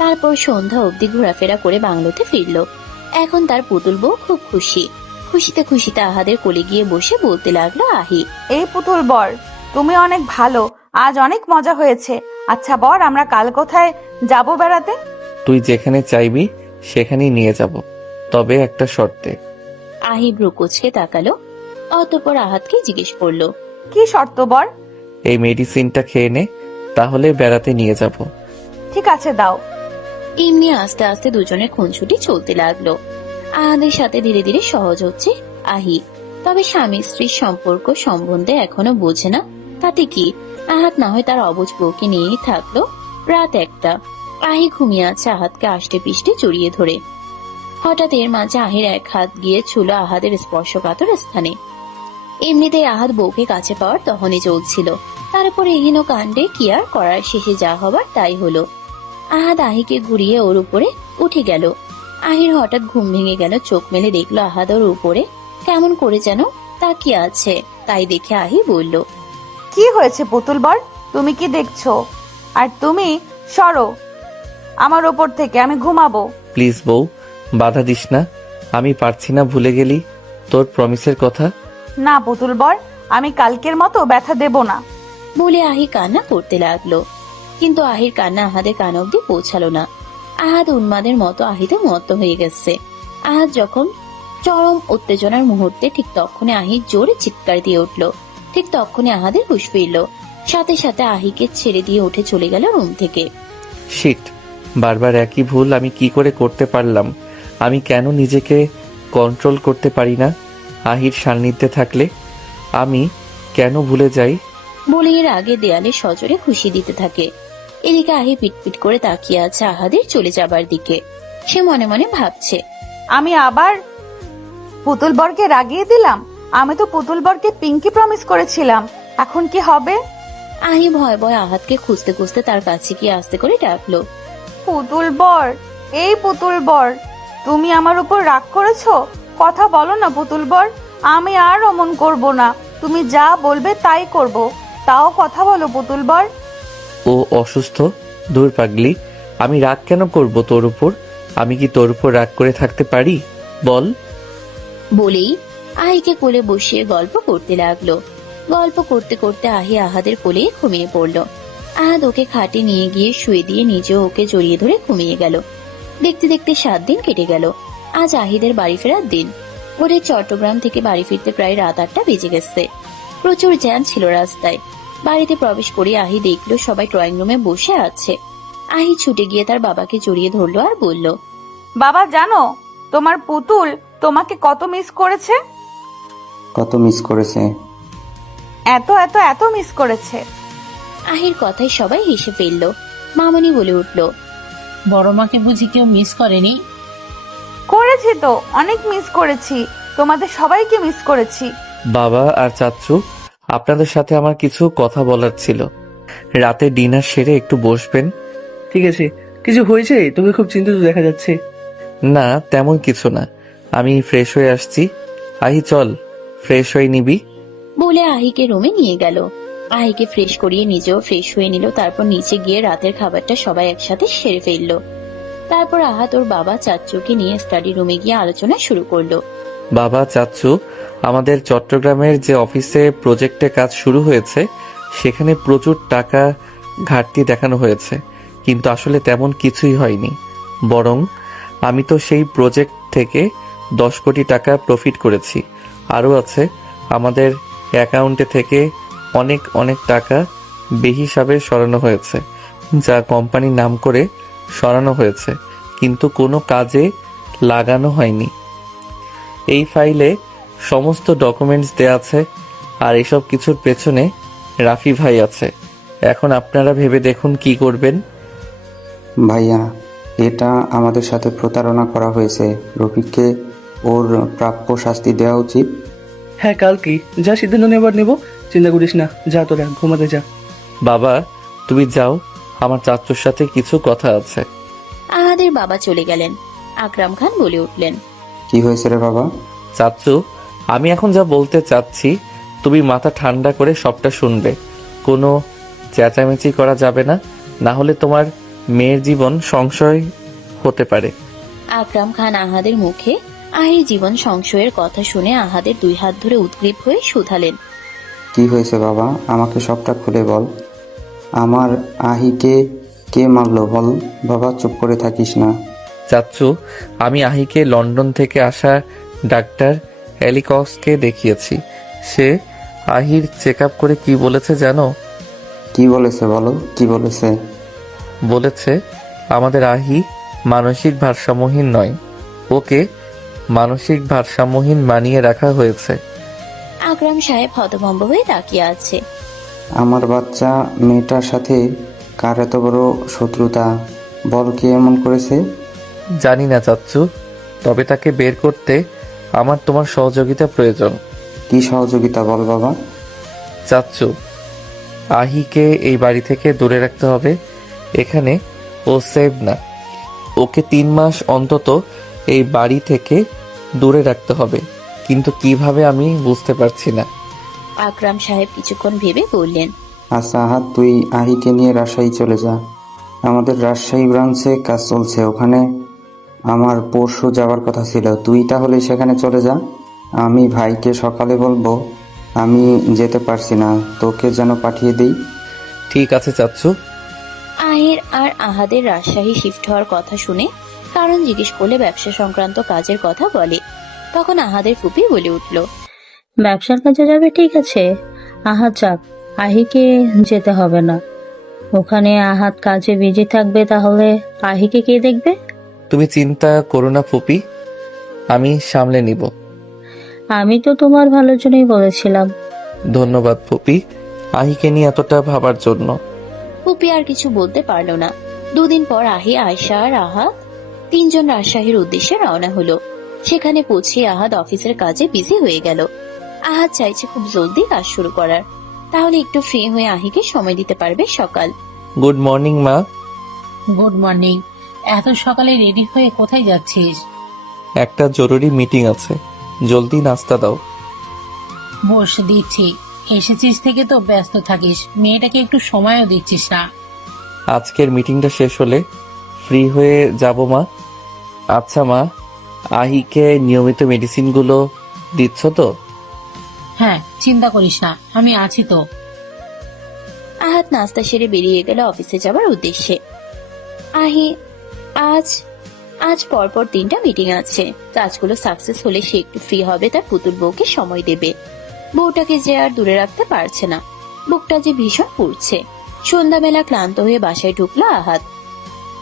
তারপর সন্ধ্যা অবধি ঘোরাফেরা করে বাংলোতে ফিরলো। এখন তার পুতুল বউ খুব খুশি। খুশিতে খুশিতে আহাদের কোলে গিয়ে বসে বলতে লাগলো আহি, এই পুতুল বর, তুমি অনেক ভালো, আজ অনেক মজা হয়েছে। আচ্ছা বর, আমরা কাল কোথায় যাব বেড়াতে? তুই যেখানে চাইবি সেখানেই নিয়ে যাব, তবে একটা শর্তে। আহি ভ্রু কুঁচকে তাকালো, অতঃপর আহাতকে জিজ্ঞেস করলো, কি শর্ত বর? এই মেডিসিনটা খেয়ে নে, তাহলে বেড়াতে নিয়ে যাব। ঠিক আছে, দাও। এমনি আস্তে আস্তে দুজনের খুনছুটি চলতে লাগলো। আহাদের সাথে ধীরে ধীরে সহজ হচ্ছে আহি। তবে স্বামী স্ত্রীর সম্পর্ক সম্বন্ধে এখনো বোঝে না, তাতে কি? আহাত না হয় তার অবুঝ বউকে নিয়েই থাকলো। রাত 1টা, আহি ঘুমিয়ে আছে আহাতকে আষ্টে পিষ্টে জড়িয়ে ধরে। হঠাৎ এর মাঝে আহির এক হাত গিয়ে ছুলো আহাদের স্পর্শকাতর স্থানে। এমনিতেই আহাত বউকে কাছে পাওয়ার তখনই চলছিল, তার উপর এহেন কাণ্ডে কি আর করার, শেষে যা হবার তাই হলো। আহাদ আহিকে ঘুরিয়ে ওর উপরে উঠে গেল। আহির হঠাৎ ঘুম ভেঙে গেল, চোখ মেলে দেখলো আহাদ ওর উপরে কেমন করে যেন তাকিয়ে আছে। তাই দেখে আহি বলল, কি হয়েছে পুতুল বর, তুমি কি দেখছো? আর তুমি সরো আমার ওপর থেকে, আমি ঘুমাবো। প্লিজ বউ, বাধা দিস না, আমি পারছি না। ভুলে গেলি তোর প্রমিসের কথা? না পুতুল বর, আমি কালকের মতো ব্যথা দেব না। বলে আহি কান্না করতে লাগলো। কিন্তু আহির কান্না আহাদের কান অব্দি পৌঁছালো না। আহাদ উন্মাদের মতো আহিতে মত্ত হয়ে গেছে। আহাদ যখন চরম উত্তেজনার মুহূর্তে, ঠিক তখনই আহির জোরে চিৎকার দিয়ে উঠল। ঠিক তখনই আহাদের হুঁশ ফিরল। সাথে সাথে আহিকে ছেড়ে দিয়ে উঠে চলে গেল রুম থেকে। শিট, বারবার একই ভুল আমি কি করে করতে পারলাম? আমি কেন নিজেকে কন্ট্রোল করতে পারি না? আহির সান্নিধ্যে থাকলে আমি কেন ভুলে যাই? বলে এর আগে দেয়ালে সজোরে খুশি দিতে থাকে। এদিকে আহি পিটপিট করে তাকিয়ে আছে আহাদের চলে যাবার দিকে। সে মনে মনে ভাবছে, আমি আবার পুতুল বরকে রাগিয়ে দিলাম। আমি তো পুতুল বরকে পিঙ্কি প্রমিস করেছিলাম, এখন কি হবে? আহি ভয় ভয় আহাদকে খুঁজতে খুঁজতে তার কাছে গিয়ে আস্তে করে ডাকলো, পুতুল বর, এই পুতুল বর, তুমি আমার উপর রাগ করেছো? কথা বলো না পুতুল বর, আমি আর অমন করব না। তুমি যা বলবে তাই করব, তাও কথা বলো পুতুল বর। ও অসুস্থ? দূর পাগলি, আমি রাগ কেন করব তোর উপর? আমি কি তোর উপর রাগ করে থাকতে পারি বল? বলেই আহিকে কোলে বসিয়ে গল্প করতে লাগলো। গল্প করতে করতে আহি আহাদের কোলে ঘুমিয়ে পড়ল। আহাদ ওকে খাটে নিয়ে গিয়ে শুয়ে দিয়ে নিজেও ওকে জড়িয়ে ধরে ঘুমিয়ে গেল। দেখতে দেখতে 7 দিন কেটে গেল। আজ আহিদের বাড়ি ফেরার দিন। ওরে চট্টগ্রাম থেকে বাড়ি ফিরতে প্রায় রাত 8টা বেজে গেছে। প্রচুর জ্যাম ছিল রাস্তায়। বাড়িতে প্রবেশ করে আহি দেখলো সবাই ড্রয়িং রুমে বসে আছে। আহি ছুটে গিয়ে তার বাবাকে জড়িয়ে ধরলো আর বলল, বাবা জানো তোমার পুতুল তোমাকে কত মিস করেছে? কত মিস করেছে? এত এত এত মিস করেছে। আহির কথায় সবাই হেসে ফেললো। মামনি বলে উঠল, বড় মাকে বুঝি কেউ মিস করেনি? করেছি তো, অনেক মিস করেছি, তোমাদের সবাইকে মিস করেছি। বাবা আর চাচ্চু, আপনাদের সাথে আমার কিছু কথা বলার ছিল। রাতে ডিনার সেরে একটু বসবেন? ঠিক আছে। কিছু হয়েছে? তোকে খুব চিন্তিত দেখা যাচ্ছে। না, তেমন কিছু না। আমি ফ্রেশ হয়ে আসছি। আহি চল, ফ্রেশ হয়ে নিবি। বলে আহিকে রুমে নিয়ে গেল। আহিকে ফ্রেশ করিয়ে নিজেও ফ্রেশ হয়ে নিল। তারপর নিচে গিয়ে রাতের খাবারটা সবাই একসাথে সেরে ফেললো। তারপর আহাত ওর বাবা চাচ্চুকে নিয়ে স্টাডি রুমে গিয়ে আলোচনা শুরু করলো। বাবা, চাচ্চু, আমাদের চট্টগ্রামের যে অফিসে প্রজেক্টে কাজ শুরু হয়েছে সেখানে প্রচুর টাকা ঘাটতি দেখানো হয়েছে, কিন্তু আসলে তেমন কিছুই হয়নি। বরং আমি তো সেই প্রজেক্ট থেকে 10 কোটি টাকা প্রফিট করেছি। আরও আছে, আমাদের অ্যাকাউন্টে থেকে অনেক অনেক টাকা বেহিসাবে সরানো হয়েছে, যা কোম্পানির নাম করে সরানো হয়েছে, কিন্তু কোনো কাজে লাগানো হয়নি। এই ফাইলে সমস্ত ডকুমেন্টস দেয়া আছে, আর এসব কিছুর পেছনে রাফি ভাই আছে। এখন আপনারা ভেবে দেখুন কি করবেন। ভাইয়া, এটা আমাদের সাথে প্রতারণা করা হয়েছে। রফিককে ওর প্রাপ্য শাস্তি দেওয়া উচিত। হ্যাঁ, কালকেই যা সিদ্ধান্ত নেবার নেব, চিন্তা করিস না। যা তোরা ঘুমাতে যা। বাবা, তুমি যাও, আমার চাচ্চুর সাথে কিছু কথা আছে। আহাদের বাবা চলে গেলেন। আকরাম খান বলে উঠলেন, কি হয়েছে রে বাবা? চাচ্চু, আমি এখন যা বলতে চাচ্ছি তুমি মাথা ঠান্ডা করে সবটা শুনবে। কোনো চেঁচামেচি করা যাবে না, না হলে তোমার মেয়ের জীবন সংশয় হতে পারে। আকরাম খান আহাদের মুখে আহির জীবন সংশয়ের কথা শুনে আহাদের 2 হাত ধরে উদ্গ্রীব হয়ে শুধালেন, কি হয়েছে বাবা? আমাকে সবটা খুলে বল। আমার আহিকে কে মারলো বল বাবা, চুপ করে থাকিস না। চাচ্চু, আমি আহিকে লন্ডন থেকে আসা ডাক্তার অ্যালিকসকে দেখিয়েছি। সে আহির চেক আপ করে কি বলেছে জানো? কি বলেছে বলো, কি বলেছে? বলেছে আমাদের আহি মানসিক ভারসাম্যহীন নয়, ওকে মানসিক ভারসাম্যহীন মানিয়ে রাখা হয়েছে। আকরাম সাহেব হতভম্ব হয়ে তাকিয়ে আছে। আমার বাচ্চা মেয়েটার সাথে কার এত বড় শত্রুতা? বল, কে এমন করেছে? জানি না চাচ্চু, তবে তাকে বের করতে আমার তোমার সহযোগিতা প্রয়োজন। কি সহযোগিতা বল বাবা? চাচ্চু, আহিকে এই বাড়ি থেকে দূরে রাখতে হবে। এখানে ও সেভ না। ওকে 3 মাস অন্তত এই বাড়ি থেকে দূরে রাখতে হবে, কিন্তু কিভাবে আমি বুঝতে পারছি না। আকরাম সাহেব কিছুক্ষণ ভেবে বললেন, আচ্ছা আহাত, তুই আহিকে নিয়ে রাজশাহী চলে যা। আমাদের রাজশাহী ব্রাঞ্চে কাজ চলছে, ওখানে আমার পরশু যাওয়ার কথা ছিল। তুই তাহলে সেখানে চলে যা। আমি ভাইকে সকালে বলবো আমি যেতে পারছি না, তোকে যেন পাঠিয়ে দিই। ঠিক আছে চাচ্চু। আহির আর আহাদের রাজশাহী শিফট হওয়ার কথা শুনে কারণ জিজ্ঞেস করলে ব্যবসা সংক্রান্ত কাজের কথা বলে। তখন আহাদের ফুপি বলে উঠল, ব্যবসার কাজে যাবে, ঠিক আছে, আহাত যাক, আহিকে যেতে হবে না। ওখানে আহাত কাজে বিজি থাকবে, তাহলে আহিকে কে দেখবে? তুমি চিন্তা করো না ফুপি, আমি সামলে নিব। আমি তো তোমার ভালোর জন্যই বলেছিলাম। ধন্যবাদ ফুপি, আহিকে নিয়ে এতটা ভাবার জন্য। ফুপি আর কিছু বলতে পারলো না। দুদিন পর আহি, আয়শা আর আহাদ তিনজন রাজশাহীর উদ্দেশ্যে রওনা হলো। সেখানে পৌঁছে আহাদ অফিসের কাজে বিজি হয়ে গেল। আহাদ চাইছে খুব জলদি কাজ শুরু করার, তাহলে একটু ফ্রি হয়ে আহিকে সময় দিতে পারবে সকাল। গুড মর্নিং মা। Good morning. এত সকালে রেডি হয়ে কোথায় যাচ্ছিস? একটা জরুরি মিটিং আছে, জলদি নাস্তা দাও। বস, দিচ্ছি। এসেছিস থেকে তো ব্যস্ত থাকিস, মেয়েটাকে একটু সময়ও দিচ্ছিস না। আজকের মিটিংটা শেষ হলে ফ্রি হয়ে যাব মা। আচ্ছা মা, আহিকে নিয়মিত মেডিসিনগুলো দিচ্ছ তো? হ্যাঁ, চিন্তা করিস না, আমি আছি তো। আহাদ নাস্তা সেরে বেরিয়ে গেল অফিসে যাবার উদ্দেশ্যে। আহি আজ পরপর 3টা মিটিং আছে। কাজগুলো সাকসেস হলে সে একটু ফ্রি হবে, তার পুতুল বউকে সময় দেবে। বউটাকে যে আর দূরে রাখতে পারছে না, বুকটা যে ভীষণ পুড়ছে। সন্ধ্যাবেলা ক্লান্ত হয়ে বাসায় ঢুকলো আহাদ।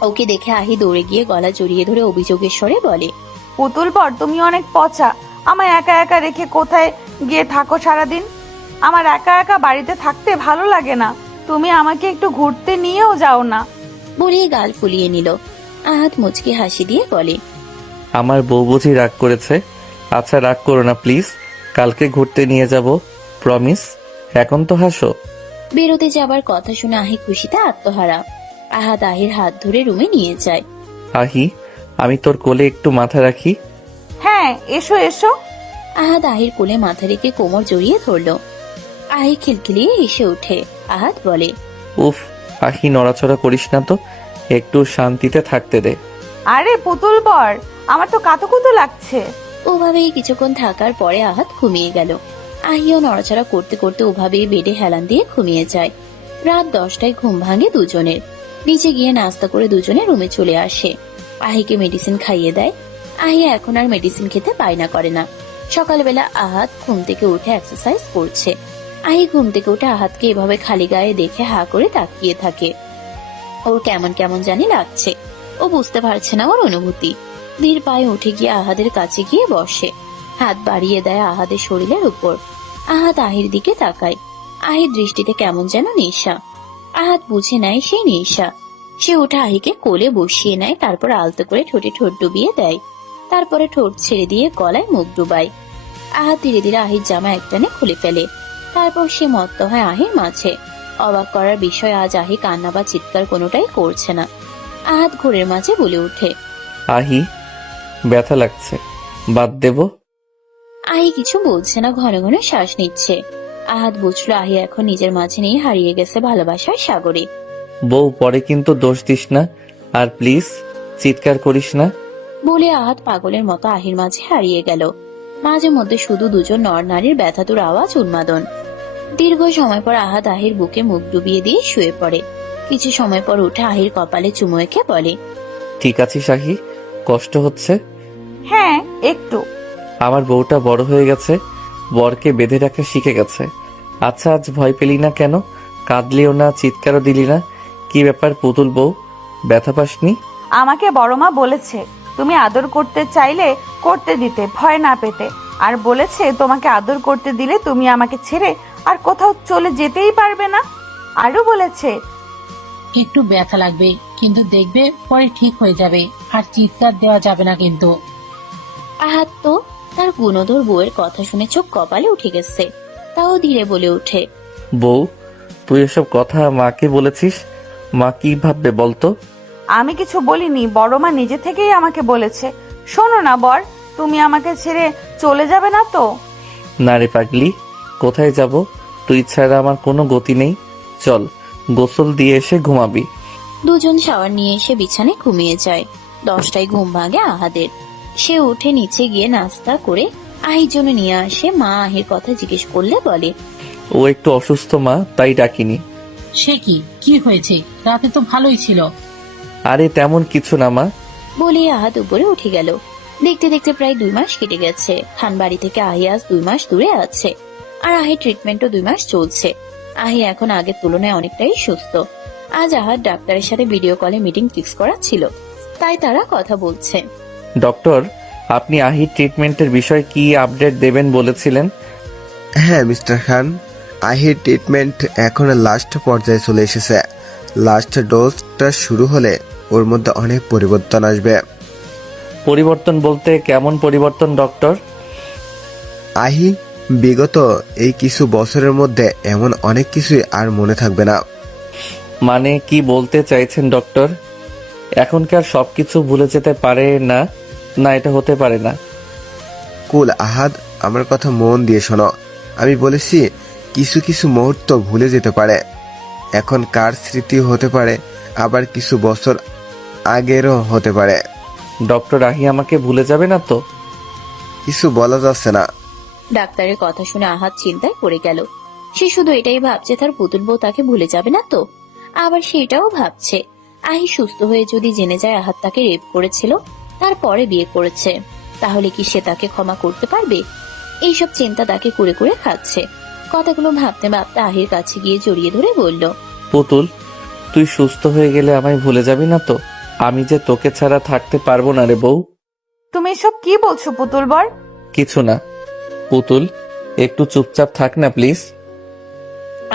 ওকে দেখে আহি দৌড়ে গিয়ে গলা জড়িয়ে ধরে অভিযোগের স্বরে বলে, পুতুল বর, তুমি অনেক পচা। আমায় একা একা রেখে কোথায় গিয়ে থাকো সারাদিন? আমার একা একা বাড়িতে থাকতে ভালো লাগে না। তুমি আমাকে একটু ঘুরতে নিয়েও যাও না। বলেই গাল ফুলিয়ে নিল। আহাদ মুচকি হাসি দিয়ে বলে, আমার বউ বুঝি রাগ করেছে? আচ্ছা রাগ করো না প্লিজ, কালকে ঘুরতে নিয়ে যাব, প্রমিস। এখন তো হাসো। বেরোতে যাবার কথা শুনে আহি খুশিতে আত্মহারা। আহাদ আহির হাত ধরে রুমে নিয়ে যায়। আহি, আমি তোর কোলে একটু মাথা রাখি? হ্যাঁ, এসো এসো। আহাদ আহির কোলে মাথা রেখে কোমর জড়িয়ে ধরল। আহি খিলখিলিয়ে হেসে ওঠে। আহাদ বলে, উফ, আহি নড়াচড়া করিস না তো, একটু শান্তিতে থাকতে দে। আরে পুতুল বর, আমার তো কাতুকুতু লাগছে। ওভাবেই কিছুক্ষণ থাকার পরে আহাদ ঘুমিয়ে গেল। আহিও নড়াচড়া করতে করতে ওভাবেই বেডে হেলান দিয়ে ঘুমিয়ে যায়। রাত 10টায় ঘুম ভাঙে দুজনের। নিচে গিয়ে নাস্তা করে দুজনে রুমে চলে আসে। আহিকে মেডিসিন খাইয়ে দেয়। আহি এখন আর মেডিসিন খেতে বায়না করে না। সকালবেলা আহাদ ঘুম থেকে উঠে এক্সারসাইজ করছে। আহি ঘুম থেকে উঠে আহাদকে এভাবে খালি গায়ে দেখে হা করে তাকিয়ে থাকে। ওর কেমন কেমন জানি লাগছে। ও বুঝতে পারছে না ওর অনুভূতি। ধীর পায়ে উঠে গিয়ে আহাদের কাছে গিয়ে বসে। হাত বাড়িয়ে দেয় আহাদের শরীরের উপর। আহাদ আহির দিকে তাকায়। আহির দৃষ্টিতে কেমন যেন নেশা। আহাদ বুঝে নেয় সেই নেশা। সে উঠে আহিকে কোলে বসিয়ে নেয়, তারপর আলতো করে ঠোঁটে ঠোঁট ডুবিয়ে দেয়। তারপরে ঠোঁট ছেড়ে দিয়ে গলায় মুখ ডুবায়। আহাদ ধীরে ধীরে আহির জামা একটানে খুলে ফেলে। তারপর সে মত্ত হয় আহির মাঝে। অবাক করার বিষয়, আজ আহি কান্না বা চিৎকার কোনোটাই করছে না। আহাদ ঘোরের মাঝে বলে ওঠে, আহি, ব্যথা লাগছে, বাদ দেব? আহি কিছু বলছে না, ঘন ঘন শ্বাস নিচ্ছে। আহাদ বুঝলো আহি এখন নিজের মাঝে নেই, হারিয়ে গেছে ভালোবাসার সাগরে। বউ, পরে কিন্তু দোষ দিস না, আর প্লিজ চিৎকার করিস না। বলে আহাদ পাগলের মতো আহির মাঝে হারিয়ে গেল। মাঝে মধ্যে শুধু দুজন নর নারীর ব্যথাতুর আওয়াজ, উন্মাদন। দীর্ঘ সময় পর আহাদ আহির বুকে মুখ ডুবিয়ে দিয়ে শুয়ে পড়ে। কিছু সময় পর উঠে আহির কপালে চুমু এঁকে বলে, ঠিক আছিস আহি? কষ্ট হচ্ছে? হ্যাঁ, একটু। আমার বউটা বড় হয়ে গেছে, বরকে বেঁধে রাখা শিখে গেছে। আচ্ছা, আজ ভয় পেলি না কেন? কাঁদলিও না, চিৎকারও দিলি না, কি ব্যাপার পুতুল বউ? ব্যথা পাসনি? আমাকে বড় মা বলেছে তুমি আদর করতে চাইলে করতে দিতে, ভয় না পেতে। আর বলেছে তোমাকে আদর করতে দিলে তুমি আমাকে ছেড়ে আর কোথাও চলে যেতেই পারবে না। আরো বলেছে একটু ব্যথা লাগবে, কিন্তু দেখবে পরে ঠিক হয়ে যাবে, আর চিৎকার দেওয়া যাবে না কিন্তু। আহাদ তো তার গুণধর বউয়ের কথা শুনে চোখ কপালে উঠে গেছে। তাও ধীরে বলে ওঠে, বউ, তুই এসব কথা মাকে বলেছিস? মা কি ভাববে বলতো? আমি কিছু বলিনি, বড় মা নিজে থেকেই আমাকে বলেছে। শোনো না বর, তুমি আমাকে ছেড়ে চলে যাবে না তো? না রে পাগলি, কোথায় যাব? তুই ছাড়া আমার কোনো গতি নেই। চল, গোসল দিয়ে এসে ঘুমাবি। দুজন শাওয়ার নিয়ে এসে বিছানায় ঘুমিয়ে যায়। 10টায় ঘুম ভাঙে আহাদের। সে উঠে নিচে গিয়ে নাস্তা করে আহির জন্য নিয়ে আসে। মা আহির কথা জিজ্ঞেস করলে বলে, ও একটু অসুস্থ মা, তাই ডাকিনি। সে কি হয়েছে? রাতে তো ভালোই ছিল। আরে তেমন কিছু না মা। বলে আহাদ উপরে উঠে গেল। দেখতে দেখতে প্রায় 2 মাস কেটে গেছে। খানবাড়ি থেকে আহি আজ 2 মাস দূরে আছে, আর আহির ট্রিটমেন্টও 2 মাস চলছে। আহি এখন আগের তুলনায় অনেকটাই সুস্থ। আজ আহাদ ডাক্তারের সাথে ভিডিও কলে মিটিং ফিক্স করা ছিল, তাই তারা কথা বলছে। ডক্টর, আপনি আহির ট্রিটমেন্টের বিষয়ে কি আপডেট দেবেন বলেছিলেন? হ্যাঁ মিস্টার খান, আহির ট্রিটমেন্ট এখন লাস্ট পর্যায়ে চলে এসেছে। লাস্ট ডোজটা শুরু হলে ওর মধ্যে অনেক পরিবর্তন আসবে। পরিবর্তন বলতে কেমন পরিবর্তন ডক্টর? আহি বিগত এই কিছু বছরের মধ্যে এমন অনেক কিছুই আর মনে থাকবে না। মানে কি বলতে চাইছেন ডক্টর? এখনকার সবকিছু ভুলে যেতে পারে না? না, এটা হতে পারে না। কুল আহাদ, আমার কথা মন দিয়ে শোনো। আমি বলেছি কিছু কিছু মুহূর্ত ভুলে যেতে পারে। এখন কার স্মৃতি হতে পারে, আবার কিছু বছর আগেরও হতে পারে। ডক্টর, আহি আমাকে ভুলে যাবে না তো? কিছু বলা যাচ্ছে না। ডাক্তারের কথা শুনে আহাদ চিন্তায় পড়ে গেল। সে শুধু এটাই ভাবছে তার পুতুল বউ তাকে ভুলে যাবে না তো, আবার সেটাও ভাবছে আহি সুস্থ হয়ে যদি জেনে যায় আহাদ তাকে রেপ করেছিল, তারপরে বিয়ে করেছে, তাহলে কি সে তাকে ক্ষমা করতে পারবে? এইসব চিন্তা তাকে কুরে কুরে খাচ্ছে। কথাগুলো ভাবতে ভাবতে আহির কাছে গিয়ে জড়িয়ে ধরে বলল, পুতুল, তুই সুস্থ হয়ে গেলে আমায় ভুলে যাবি না তো? আমি যে তোকে ছাড়া থাকতে পারবো না রে বউ। তুমি এসব কি বলছো পুতুল বর? কিছু না পুতুল, একটু চুপচাপ থাক না প্লিজ।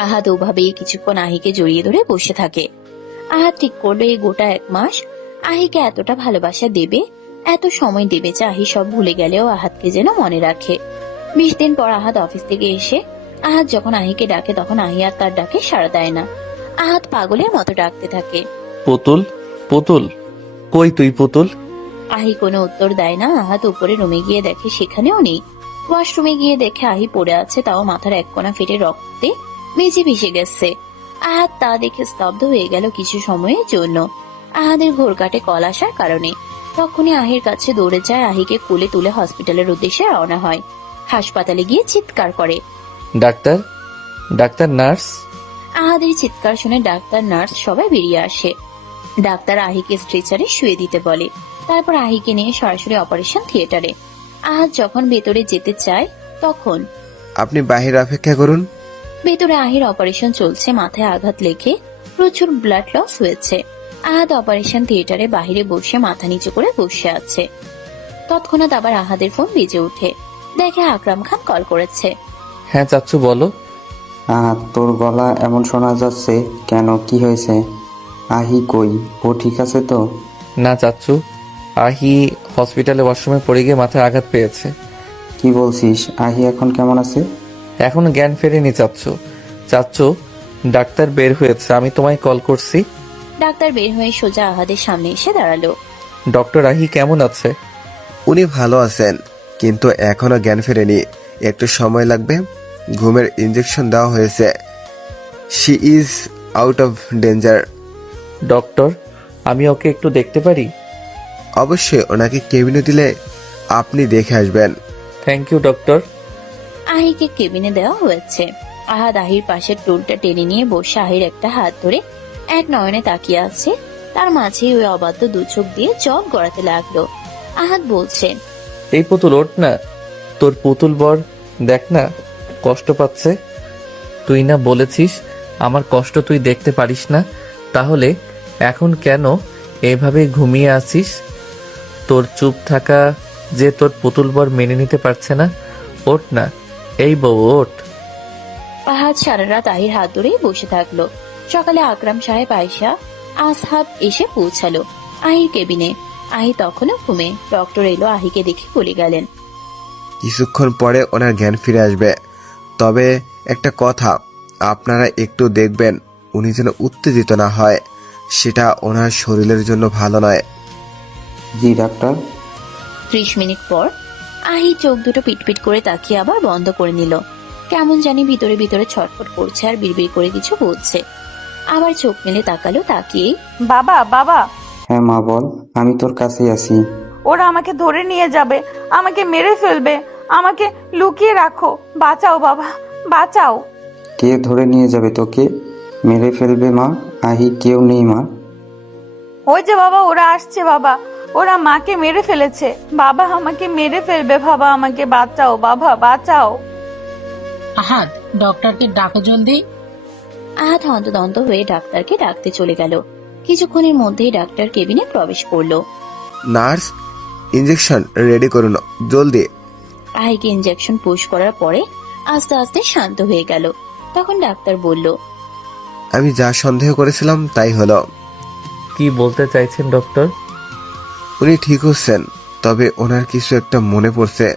আহাদ ওভাবেই কিছুক্ষণ আহিকে জড়িয়ে ধরে বসে থাকে। আহাদ ঠিক করলো এই গোটা 1 মাস আহিকে এতটা ভালোবাসা দেবে, এত সময় দেবে যে আহি সব ভুলে গেলেও আহাদকে যেন মনে রাখে। 20 দিন পর আহাদ অফিস থেকে এসে আহাদ যখন আহিকে ডাকে তখন আহি আর তার ডাকে সাড়া দেয় না। আহাদ পাগলের মতো ডাকতে থাকে, পুতুল, পুতুল, কই তুই পুতুল? আহি কোনো উত্তর দেয় না। আহাদ উপরে রুমে গিয়ে দেখে সেখানেও নেই। ওয়াশরুমে গিয়ে দেখে আহি পড়ে আছে, তাও মাথার এক কোণা ফেটে রক্তে ভিজে ভিজে গেছে। আহাদ তা দেখে স্তব্ধ হয়ে গেল কিছু সময়ের জন্য। আহাদের ঘোর কাটে কল আসার কারণে। তখনই আহির কাছে দৌড়ে যায়, আহিকে কোলে তুলে হসপিটালের উদ্দেশ্যে রওনা হয়। হাসপাতালে গিয়ে চিৎকার করে, ডাক্তার, ডাক্তার, নার্স। আহাদের চিৎকার শুনে ডাক্তার নার্স সবাই বেরিয়ে আসে। ডাক্তার আহিকে স্ট্রেচারে শুয়ে দিতে বলে, তারপর আহিকে নিয়ে সরাসরি অপারেশন থিয়েটারে। আহাদ যখন ভেতরে যেতে চায় তখন আপনি বাহির অপেক্ষা করুন। ভেতরে আহির অপারেশন চলছে, মাথায় আঘাত লেগে প্রচুর ব্লাড লস হয়েছে। আহাদ অপারেশন থিয়েটারে বাহিরে বসে মাথা নিচু করে বসে আছে। তৎক্ষণাৎ আবার আহাদের ফোন বেজে ওঠে। দেখে আকরাম খান কল করেছে। হ্যাঁ চাচ্চু বলো। তোর গলা এমন শোনা যাচ্ছে কেন? কি হয়েছে? আহি কই? ও ঠিক আছে তো? না চাচ্চু, আহি হসপিটালে ওয়াশরুমে পড়ে গিয়ে মাথায় আঘাত পেয়েছে। কি বলছিস? আহি এখন কেমন আছে? এখন জ্ঞান ফেরেনি চাচ্চু। চাচ্চু, ডাক্তার বের হয়েছে, আমি তোমায় কল করছি। ডাক্তার বের হয়ে সোজা আহাদের সামনে এসে দাঁড়ালো। ডক্টর, আহি কেমন আছে? উনি ভালো আছেন, কিন্তু এখনো জ্ঞান ফেরেনি। একটু সময় লাগবে। ঘুমের ইঞ্জেকশন দেওয়া হয়েছে। She is out of danger. Doctor, আমি ওকে একটু দেখতে পারি? অবশ্যই, ওনাকে কেবিনে দিলে আপনি দেখে আসবেন। Thank you doctor. আহিকে কেবিনে দেওয়া হয়েছে। আহাদ আহির পাশের টুলটা টেনে নিয়ে বসে আহির একটা হাত ধরে এক নয়নে তাকিয়ে আছে। তার মাঝে ওই অবাধ্য 2 চোখ দিয়ে জব গড়াতে লাগলো। আহাদ বলছে, এই পুতুল ওঠ না, তোর পুতুল বর দেখ না কষ্ট পাচ্ছে। তুই না বলেছিস আমার কষ্ট তুই দেখতে পারিস না, তাহলে এখন কেন এভাবে ঘুমিয়ে আছিস? তোর চুপ থাকা যে তোর পুতুল বর মেনে নিতে পারছে না। ওঠ না, এই বউ ওঠ। আহাদ সারা রাত আহির হাত ধরেই বসে থাকলো। সকালে আকরাম সাহেব আয়েশা আসহাব এসে পৌঁছালো আহির কেবিনে। আহি তখনও ঘুমে। ডক্টর এলো, আহিকে দেখে বলে গেলেন, কিছুক্ষণ পরে ওনার জ্ঞান ফিরে আসবে। তবে একটা কথা, আপনারা একটু দেখবেন উনি যেন উত্তেজিত না হয়। সেটা ওনার শরীরের জন্য ভালো নয়। জি ডাক্তার। 30 মিনিট পর আহি চোখ দুটো পিটপিট করে তাকিয়ে আবার বন্ধ করে নিল। কেমন জানি ভিতরে ভিতরে ছটফট করছে আর বিড়বিড় করে কিছু বলছে। আবার চোখ মেলে তাকালো, তাকিয়ে, বাবা, বাবা। হ্যাঁ মা বল, আমি তোর কাছেই আছি। ওরা আমাকে ধরে নিয়ে যাবে, আমাকে মেরে ফেলবে, আমাকে লুকিয়ে রাখো, বাঁচাও বাবা, বাঁচাও। কে ধরে নিয়ে যাবে তোকে? মেরে ফেলবে মা। আহি কেউ নেই মা। ওই যে বাবা, ওরা আসছে বাবা, ওরা মাকে মেরে ফেলেছে বাবা, আমাকে মেরে ফেলবে বাবা, আমাকে বাঁচাও বাবা, বাঁচাও। আহাদ, ডক্টরকে ডাকো জলদি। আহাদ হন্তদন্ত হয়ে ডাক্তারকে ডাকতে চলে গেল। কিছুক্ষণের মধ্যেই ডাক্তার কেবিনে প্রবেশ করলো। নার্স, ইঞ্জেকশন রেডি করুন জলদি। আহিকে ইনজেকশন পুশ করার পরে আস্তে আস্তে শান্ত হয়ে গেল। তখন ডাক্তার বলল, আমি যা সন্দেহ করেছিলাম তাই হলো। কি বলতে চাইছেন ডক্টর? উনি ঠিক হচ্ছেন, তবে ওনার কিছু একটা মনে পড়ছে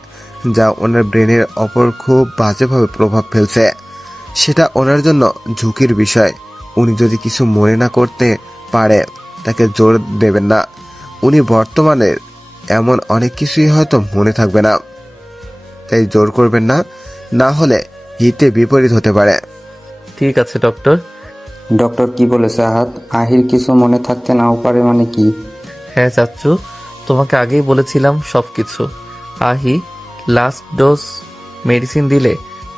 যা ওনার ব্রেনের অপর খুব বাজেভাবে প্রভাব ফেলছে। সেটা ওনার জন্য ঝুঁকির বিষয়। উনি যদি কিছু মনে না করতে পারে তাকে জোর দেবেন না। উনি বর্তমানে এমন অনেক কিছুই হয়তো মনে থাকবে না, তাই জোর করবেন না, না হলে হিতে বিপরীত হতে পারে। ঠিক আছে ডক্টর। ডক্টর কি বলেছে আহাত? আহির কিছু মনে থাকতে নাও পারে মানে কি? হ্যাঁ চাচ্চু, তোমাকে আগেই বলেছিলাম সবকিছু। আহি লাস্ট ডোজ মেডিসিন দিলে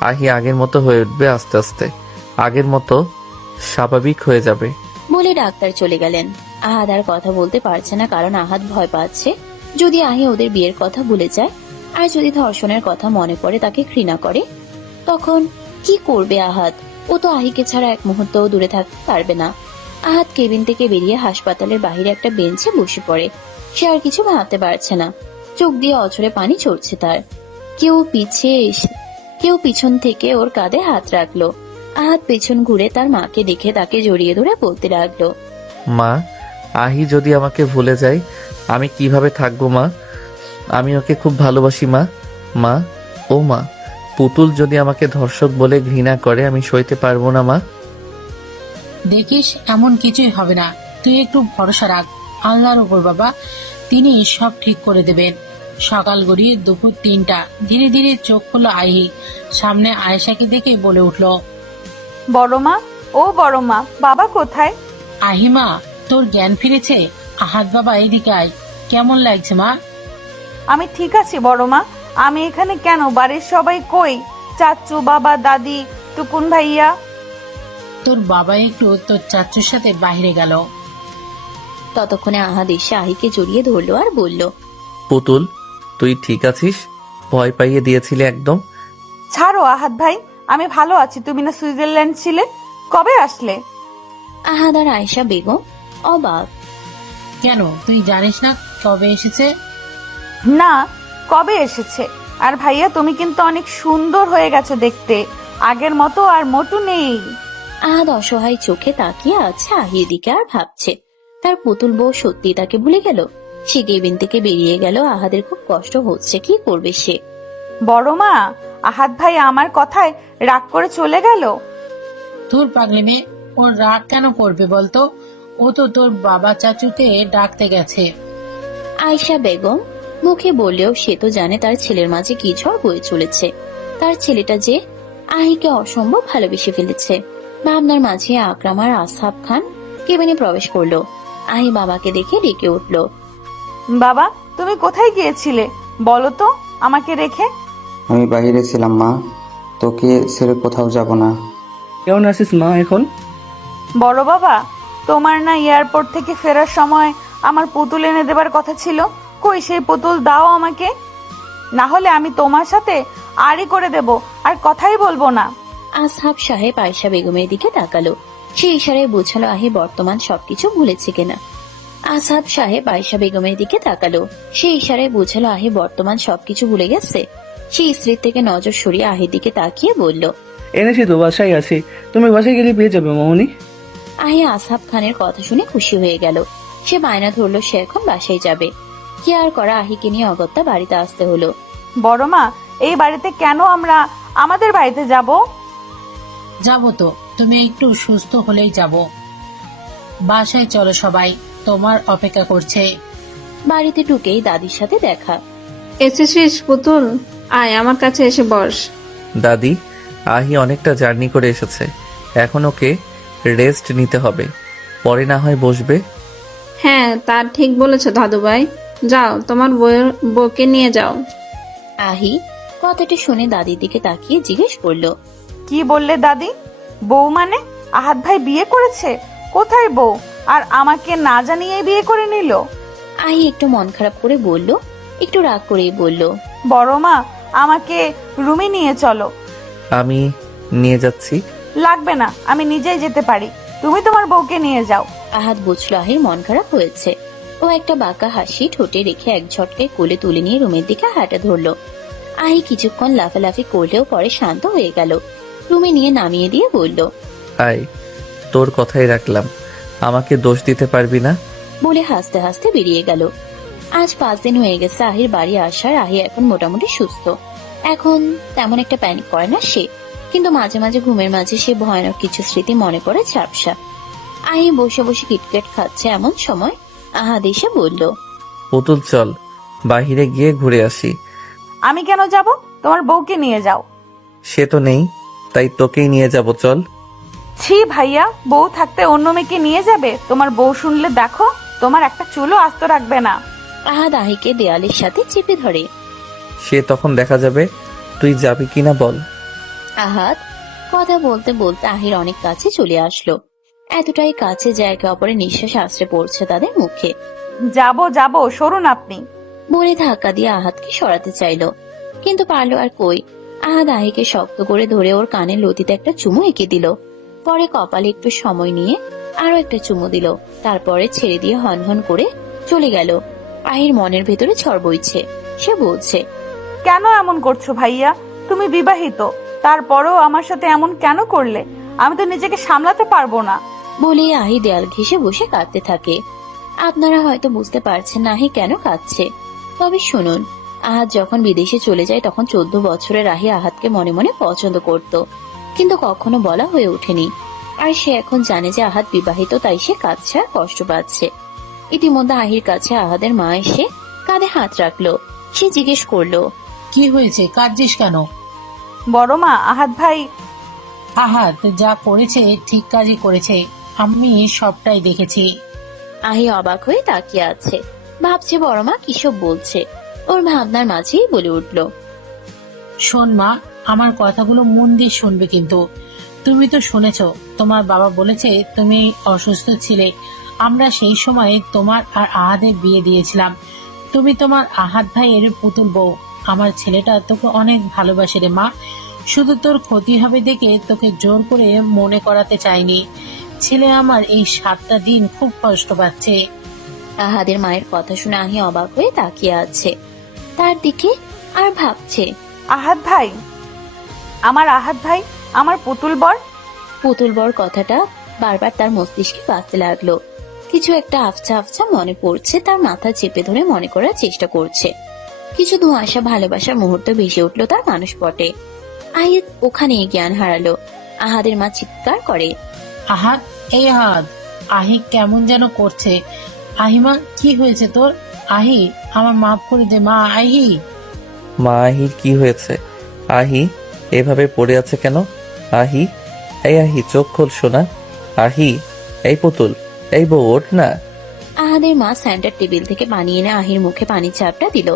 আহি আগের মতো হয়ে উঠবে, আস্তে আস্তে আগের মতো স্বাভাবিক হয়ে যাবে। বলে ডাক্তার চলে গেলেন। আহাদ আর কথা বলতে পারছে না, কারণ আহাদ ভয় পাচ্ছে যদি আহি ওদের বিয়ের কথা ভুলে যায়, আর যদি ধর্ষণের কথা মনে পড়ে তাকে ঘৃণা করে, তখন কি করবে আহাদ? ও তো আহিকে ছাড়া এক মুহূর্তও দূরে থাকতে পারবে না। আহাদ কেবিন থেকে বেরিয়ে হাসপাতালের বাইরে একটা বেঞ্চে বসে পড়ে। সে আর কিছু ভাবতে পারছে না। চোখ দিয়ে অঝরে পানি ঝরছে তার। কেউ পিছন থেকে ওর কাঁধে হাত রাখলো। আহাদ পেছন ঘুরে তার মাকে দেখে তাকে জড়িয়ে ধরে বলতে লাগলো, মা, আহি যদি আমাকে ভুলে যায় আমি কিভাবে থাকবো মা? আমি ওকে খুব ভালোবাসি মা। মা, ও মা, পুতুল যদি আমাকে ধর্ষক বলে ঘৃণা করে আমি সইতে পারবো না মা। দেখিস, এমন কিছুই হবে না। তুই একটু ভরসা রাখ আল্লাহর উপর বাবা, তিনি সব ঠিক করে দেবেন। সকাল গড়িয়ে দুপুর 3টা। ধীরে ধীরে চোখ খুললো আহি। সামনে আয়েশাকে দেখে বলে উঠল, বড় মা, ও বড় মা, বাবা কোথায়? আহিমা, তোর জ্ঞান ফিরেছে? আহাদ বাবা, এদিকে আয়। কেমন লাগছে মা? আমি ঠিক আছি বড় মা। আমি এখানে কেন? বাড়ির সবাই কই? চাচু, বাবা, দাদি, টুকুন ভাইয়া? তোর বাবা একটু তোর চাচুর সাথে বাইরে গেল। ততক্ষণে আহাদ এসে আহিকে জড়িয়ে ধরলো আর বলল, পুতুল, তুই ঠিক আছিস? ভয় পাইয়ে দিয়েছিলে একদম। ছাড়ো আহাদ ভাই, আমি ভালো আছি। তুমি না সুইজারল্যান্ড ছিলে? কবে আসলে? আহাদ আর আয়েশা বেগম অবাক। কেন, তুই জানিস না কবে এসেছে? না, কবে এসেছে? আর ভাইয়া, তুমি কিন্তু অনেক সুন্দর হয়ে গেছো দেখতে, আগের মতো আর মোটু নেই। আহাদ অসহায় চোখে তাকিয়ে আছে আহির দিকে আর ভাবছে তার পুতুল বউ সত্যি তাকে ভুলে গেল। সে কেবিন থেকে বেরিয়ে গেল। আহাদের খুব কষ্ট হচ্ছে, কি করবে সে? বড় মা, আহাদ ভাই আমার কথায় রাগ করে চলে গেল। তোর পাগলি মেয়ে, ওর রাগ কেন করবে বলতো? ও তো তোর বাবা চাচুকে ডাকতে গেছে। আয়েশা বেগম মুখে বললেও সে তো জানে তার ছেলের মাঝে কি ঝড় বয়ে চলেছে। তার ছেলেটা যে আহিকে অসম্ভব ভালোবেসে ফেলেছে। ভাবনার মাঝে আকরাম আর আসহাব খান কেবিনে প্রবেশ করলো। আহি বাবাকে দেখে ডেকে উঠলো, বাবা, তুমি কোথায় গিয়েছিলে বলো তো আমাকে রেখে? আমি বাইরে ছিলাম মা, তোকে ছেড়ে কোথাও যাব না। কেমন আছিস মা এখন? বড় বাবা, তোমার না এয়ারপোর্ট থেকে ফেরার সময় আমার পুতুল এনে দেবার কথা ছিল? কই সেই পুতুল? দাও আমাকে, না হলে আমি তোমার সাথে আড়ি করে দেব, আর কথাই বলবো না। আসহাব সাহেব আয়েশা বেগমের দিকে তাকালো। সে ইশারায় বোঝালো আহি বর্তমান সবকিছু ভুলেছে কিনা। আসহাব সাহেব আয়েশা বেগমের দিকে তাকালো। সে ইশারায় বোঝালো আহি বর্তমান সবকিছু ভুলে গেছে। সে স্ত্রীর থেকে নজর সরিয়ে আহির দিকে তাকিয়ে বলল, এনেছি তো, বাসায় আছি। তুমি বাসায় গেলে পেয়ে যাবে মামনি। আহি আসহাব খানের কথা শুনে খুশি হয়ে গেল। সে বায়না ধরলো সে এখন বাসায় যাবে। কি আর করা, আহিকে নিয়ে অগত্যা বাড়িতে আসতে হলো। বড় মা, এই বাড়িতে কেন আমরা আমাদের বাড়িতে যাব? যাবো তো, তুমি একটু সুস্থ হলেই যাব। বাসায় চলো সবাই, তোমার অপেক্ষা করছে। বাড়িতে ঢুকেই দাদির সাথে দেখা। এসেছিস পুতুল? আয় আমার কাছে এসে বস। দাদি, আহি অনেকটা জার্নি করে এসেছে, এখন ওকে রেস্ট নিতে হবে, পরে না হয় বসবে। হ্যাঁ, তা ঠিক বলেছো দাদু ভাই। যাও, তোমার বউকে নিয়ে যাও। আহি কথাটা শুনে দাদির দিকে তাকিয়ে জিজ্ঞেস করলো, কি বললে দাদি? বউ মানে? আহাদ ভাই বিয়ে করেছে? কোথায় বউ? আর আমাকে না জানিয়ে বিয়ে করে নিল? আহি একটু মন খারাপ করে বলল, একটু রাগ করেই বলল, বড় মা, আমাকে রুমে নিয়ে চলো। আমি নিয়ে যাচ্ছি। লাগবে না, আমি নিজেই যেতে পারি, তুমি তোমার বউকে নিয়ে যাও। আহাদ বুঝলো আহির মন খারাপ হয়েছে। ও একটা বাঁকা হাসি ঠোঁটে রেখে এক ঝটকায় কোলে তুলে নিয়ে রুমের দিকে হাঁটা ধরলো। আহি কিছুক্ষণ লাফালাফি করলেও পরে শান্ত হয়ে গেল। রুমে নিয়ে নামিয়ে দিয়ে বলল, আয়, তোর কথাই রাখলাম, আমাকে দোষ দিতে পারবি না। বলে হাসতে হাসতে বেরিয়ে গেল। আজ 5 দিন হয়ে গেছে আহির বাড়ি আসার। আহি এখন মোটামুটি সুস্থ। এখন তেমন একটা প্যানিক করে না সে, কিন্তু মাঝে মাঝে ঘুমের মাঝে সে ভয়ানক কিছু স্মৃতি মনে করে ঝাপসা। আহি বসে বসে কিটকেট খাচ্ছে, এমন সময় আহাদ এসে বলল, পুতুল চল, বাহিরে গিয়ে ঘুরে আসি। আমি কেন যাব? তোমার বউকে নিয়ে যাও। সে তো নেই, তাই তোকেই নিয়ে যাব, চল। ছি ভাইয়া, বউ থাকতে অন্য মেয়েকে নিয়ে যাবে? তোমার বউ শুনলে দেখো, তোমার একটা চুলও আস্ত রাখবে না। আহাদ আহিকে দেয়ালের সাথে চেপে ধরে। সে তখন দেখা যাবে, তুই যাবি কিনা বল। আহাদ কথা বলতে বলতে আহির অনেক কাছে চলে আসলো। এতটাই কাছে যে একে অপরের নিঃশ্বাস আশ্রে পড়ছে তাদের মুখে। যাব যাব, সরুন আপনি। বলে ধাক্কা দিয়ে আহাদকে সরাতে চাইলো, কিন্তু পারলো আর কই। আহাদ আহিকে শক্ত করে ধরে ওর কানের লতিতে একটা চুমু এঁকে দিল। পরে কপালে একটু সময় নিয়ে আরো একটা চুমু দিল। তারপরে ছেড়ে দিয়ে হনহন করে চলে গেল। আহির মনের ভেতরে ঝড় বইছে। সে বলছে, কেন এমন করছো ভাইয়া? তুমি বিবাহিত, তারপরেও আমার সাথে এমন কেন করলে? আমি তো নিজেকে সামলাতে পারবো না। বলে আহি দেয়াল ঘেঁষে বসে কাঁদতে থাকে। আপনারা হয়তো বুঝতে পারছেন না আহি কেন কাঁদছে, তবে শুনুন। আহাদ যখন বিদেশে চলে যায় তখন 14 বছরের আহি আহাদকে মনে মনে পছন্দ করত, কিন্তু কখনো বলা হয়ে ওঠেনি। আর সে এখন জানে যে আহাদ বিবাহিত, তাই সে কাঁদছে আর কষ্ট পাচ্ছে। ইতিমধ্যে আহির কাছে আহাদের মা এসে কাঁধে হাত রাখলো। সে জিজ্ঞেস করলো, কি হয়েছে, কাঁদছিস কেন? বড় মা, আহাদ ভাই। আহাদ যা করেছে ঠিক কাজই করেছে, আমি সবটাই দেখেছি। আহি অবাক হয়ে তাকিয়ে আছে, ভাবছে বড় মা কিসব বলছে। ওর ভাবনার মাঝেই বলে উঠলো, শোন মা, আমার কথাগুলো মন দিয়ে শুনবে কিন্তু। তুমি তো শুনেছ, তোমার বাবা বলেছে তুমি অসুস্থ ছিলে। আমরা সেই সময় তোমার আর আহাদের বিয়ে দিয়েছিলাম। তুমি তোমার আহাদ ভাইয়ের পুতুল বউ। আমার ছেলেটা তোকে অনেক ভালোবাসে রে মা। শুধু তোর ক্ষতি হবে দেখে তোকে জোর করে মনে করাতে চাইনি। ছেলে আমার এই 7টা দিন খুব কষ্ট পাচ্ছে। আহাদের মায়ের কথা শুনে আহি অবাক হয়ে তাকিয়ে আছে তার দিকে আর ভাবছে, আহাদ ভাই, আমার আহাদ ভাই, আমার পুতুল বর। পুতুল বর কথাটা বারবার তার মস্তিষ্কে বাজতে লাগলো। কিছু একটা আফছা আফছা মনে পড়ছে, তার মাথা চেপে ধরে মনে করার চেষ্টা করছে। কিছু ধোঁয়াশা ভালোবাসার মুহূর্ত ভেসে উঠলো তার মানুষ পটে। আহি ওখানে জ্ঞান হারালো। আহাদের মা চিৎকার করে, আহাদ, এই আহাদ। আহি কেমন যেন করছে। আহিমা, কি হয়েছে তোর? আহি, আমার মাফ করে দে মা। আহি। মা, আহির কি হয়েছে? আহি এভাবে পড়ে আছে কেন? আহি, এই আহি, চোখ খোল সোনা। আহি, এই পুতুল, এই বউ, ওঠ না। আহাদের মা সেন্টার টেবিল থেকে পানি এনে আহির মুখে পানি চাপটা দিল।